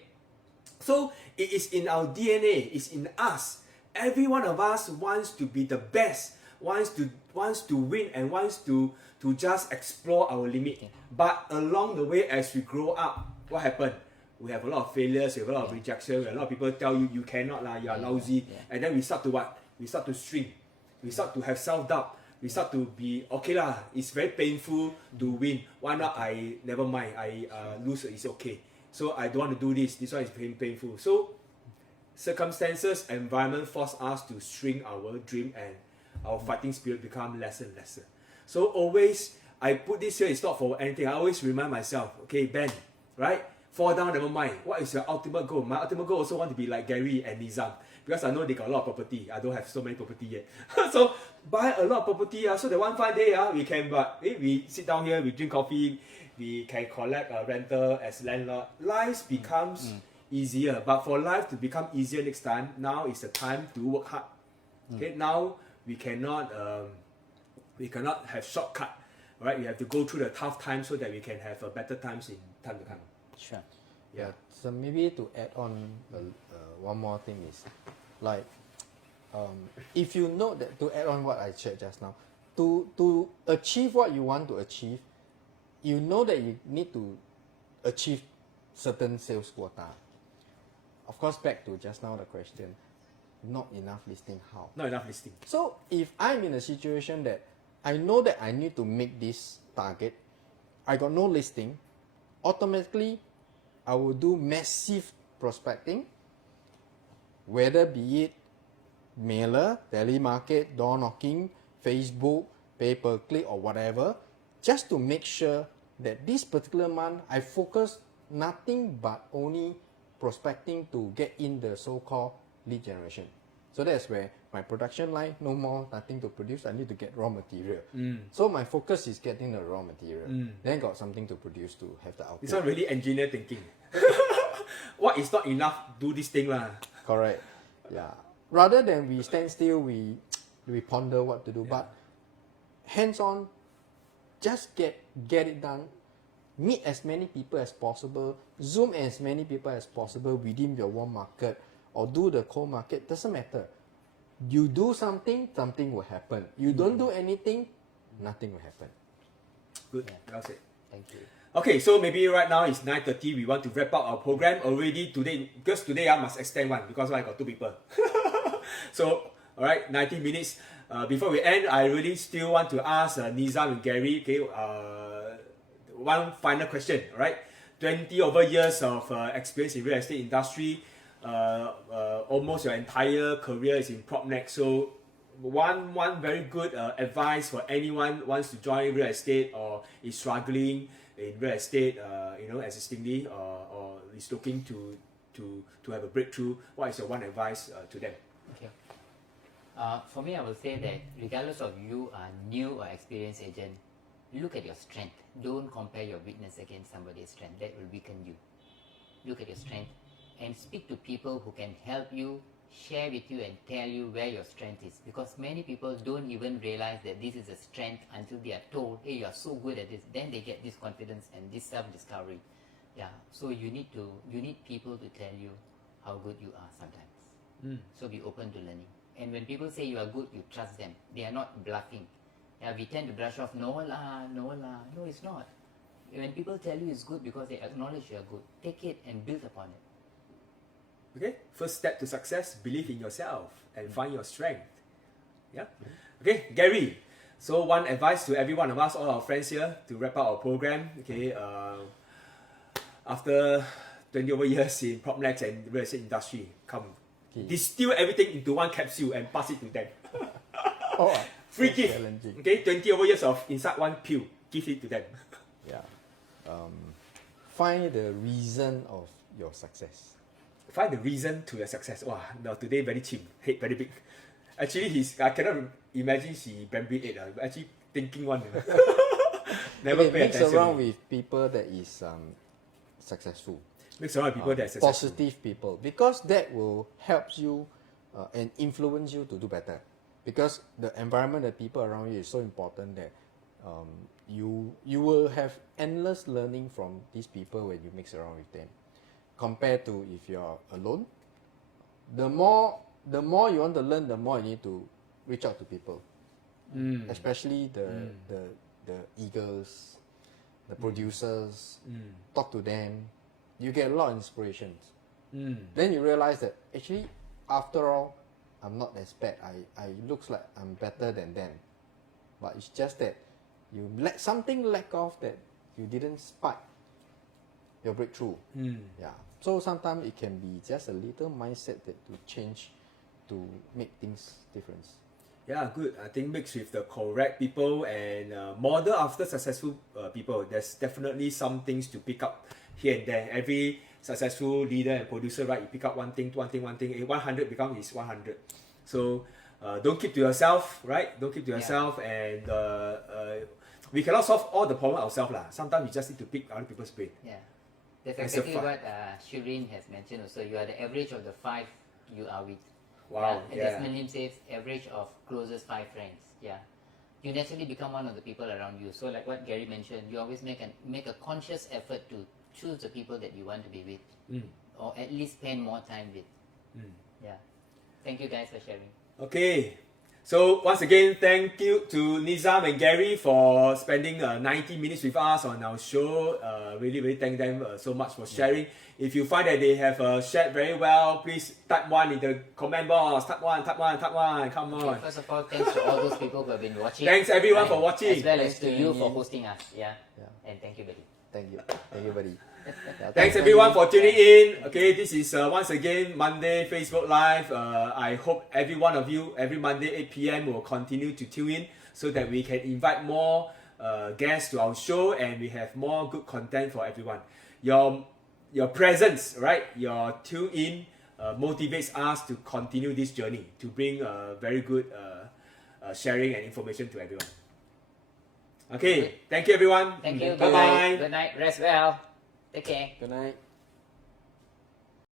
So it is in our DNA, it's in us. Every one of us wants to be the best, wants to win, and wants to just explore our limit. But along the way, as we grow up, what happened? We have a lot of failures, we have a lot of rejection, a lot of people tell you cannot, you are lousy. And then we start to what? We start to shrink. We start to have self-doubt. We start to be, okay it's very painful to win. Why not never mind, I lose, it's okay. So I don't want to do this. This one is painful. So circumstances, environment force us to shrink our dream, and our fighting spirit become lesser and lesser. So always, I put this here, it's not for anything. I always remind myself, okay, Ben, right? Fall down, never mind. What is your ultimate goal? My ultimate goal also want to be like Gary and Nizam. Because I know they got a lot of property. I don't have so many property yet. So buy a lot of property, so that one fine day we can we sit down here, we drink coffee, we can collect a rental as landlord. Life becomes easier. But for life to become easier next time, now is the time to work hard. Okay, now we cannot have shortcut. Right? We have to go through the tough times so that we can have better times in time to come. Sure. Yeah. So maybe to add on one more thing is, like, if you know that, to add on what I shared just now, to achieve what you want to achieve, you know that you need to achieve certain sales quota. Of course, back to just now the question, not enough listing, how? Not enough listing. So if I'm in a situation that I know that I need to make this target, I got no listing, automatically I will do massive prospecting, whether be it mailer, telemarket, door knocking, Facebook, pay-per-click or whatever, just to make sure that this particular month I focus nothing but only prospecting to get in the so-called lead generation. So that's where my production line, no more, nothing to produce, I need to get raw material. So my focus is getting the raw material. Then got something to produce to have the output. This one really engineer thinking. What is not enough, do this thing lah. Correct. Yeah. Rather than we stand still, we ponder what to do. But hands-on, just get it done. Meet as many people as possible. Zoom as many people as possible within your warm market, or do the cold market. Doesn't matter. You do something, something will happen. You don't do anything, nothing will happen. Good. Well said. Thank you. Okay, so maybe right now it's 9:30. We want to wrap up our program already today, because today I must extend one because I got two people. So All right, 90 minutes. Before we end, I really still want to ask Nizam and Gary, okay, one final question, all right? 20 over years of experience in real estate industry, almost your entire career is in PropNex. So one very good advice for anyone who wants to join real estate or is struggling in real estate, existingly, or is looking to have a breakthrough. What is your one advice to them? Okay. For me, I will say that regardless of you are new or experienced agent, look at your strength. Don't compare your weakness against somebody's strength. That will weaken you. Look at your strength and speak to people who can help you, share with you and tell you where your strength is. Because many people don't even realize that this is a strength until they are told, hey, you are so good at this. Then they get this confidence and this self-discovery. Yeah. So you need people to tell you how good you are sometimes. So be open to learning. And when people say you are good, you trust them. They are not bluffing. Yeah, we tend to brush off, no, it's not. When people tell you it's good because they acknowledge you are good, take it and build upon it. Okay, first step to success, believe in yourself and find your strength. Yeah. Okay, Gary. So one advice to every one of us, all our friends here, to wrap up our program. Okay, after 20 over years in PropNex and real estate industry, come distill everything into one capsule and pass it to them. Free gift. Okay, 20 over years of inside one pill. Give it to them. Yeah. Find the reason of your success. Find the reason to your success. Wow, no, today very cheap, head very big. Actually, I cannot imagine she Bambi 8. Actually thinking one. Never pay mix attention. around with people that is successful. Mix around with people that are successful. Positive people, because that will help you and influence you to do better. Because the environment, the people around you is so important that you will have endless learning from these people when you mix around with them. Compared to if you're alone, the more you want to learn, the more you need to reach out to people, especially the eagles, the producers. Talk to them. You get a lot of inspirations. Then you realize that actually, after all, I'm not as bad. I looks like I'm better than them, but it's just that you let something lack off that you didn't spike your breakthrough. Yeah. So sometimes it can be just a little mindset that to change to make things different. Yeah, good. I think mix with the correct people and model after successful people. There's definitely some things to pick up here and there. Every successful leader and producer, right? You pick up one thing. 100 becomes his 100. So don't keep to yourself, right? Don't keep to yourself, and we cannot solve all the problems ourselves, lah. Sometimes we just need to pick other people's brain. Yeah, that's exactly what Shireen has mentioned. Also, you are the average of the 5 you are with. Wow. And as Nalim says, average of closest 5 friends. Yeah, you naturally become one of the people around you. So, like what Gary mentioned, you always make a conscious effort to choose the people that you want to be with, or at least spend more time with. Yeah. Thank you guys for sharing. Okay. So once again, thank you to Nizam and Gary for spending 90 minutes with us on our show. Really thank them so much for sharing. If you find that they have shared very well, please type 1 in the comment box. Type 1. Come on. Okay, first of all, thanks to all those people who have been watching. Thanks everyone for watching. As well as to you for hosting us. Yeah. And thank you, buddy. Thank you, buddy. Thanks everyone for tuning in. Okay, this is once again Monday Facebook Live. I hope every one of you every Monday 8 p.m. will continue to tune in so that we can invite more guests to our show and we have more good content for everyone. Your presence, right? Your tune in motivates us to continue this journey to bring very good sharing and information to everyone. Okay, thank you everyone. Thank you. Bye bye. Good night. Rest well. Take care. Good night.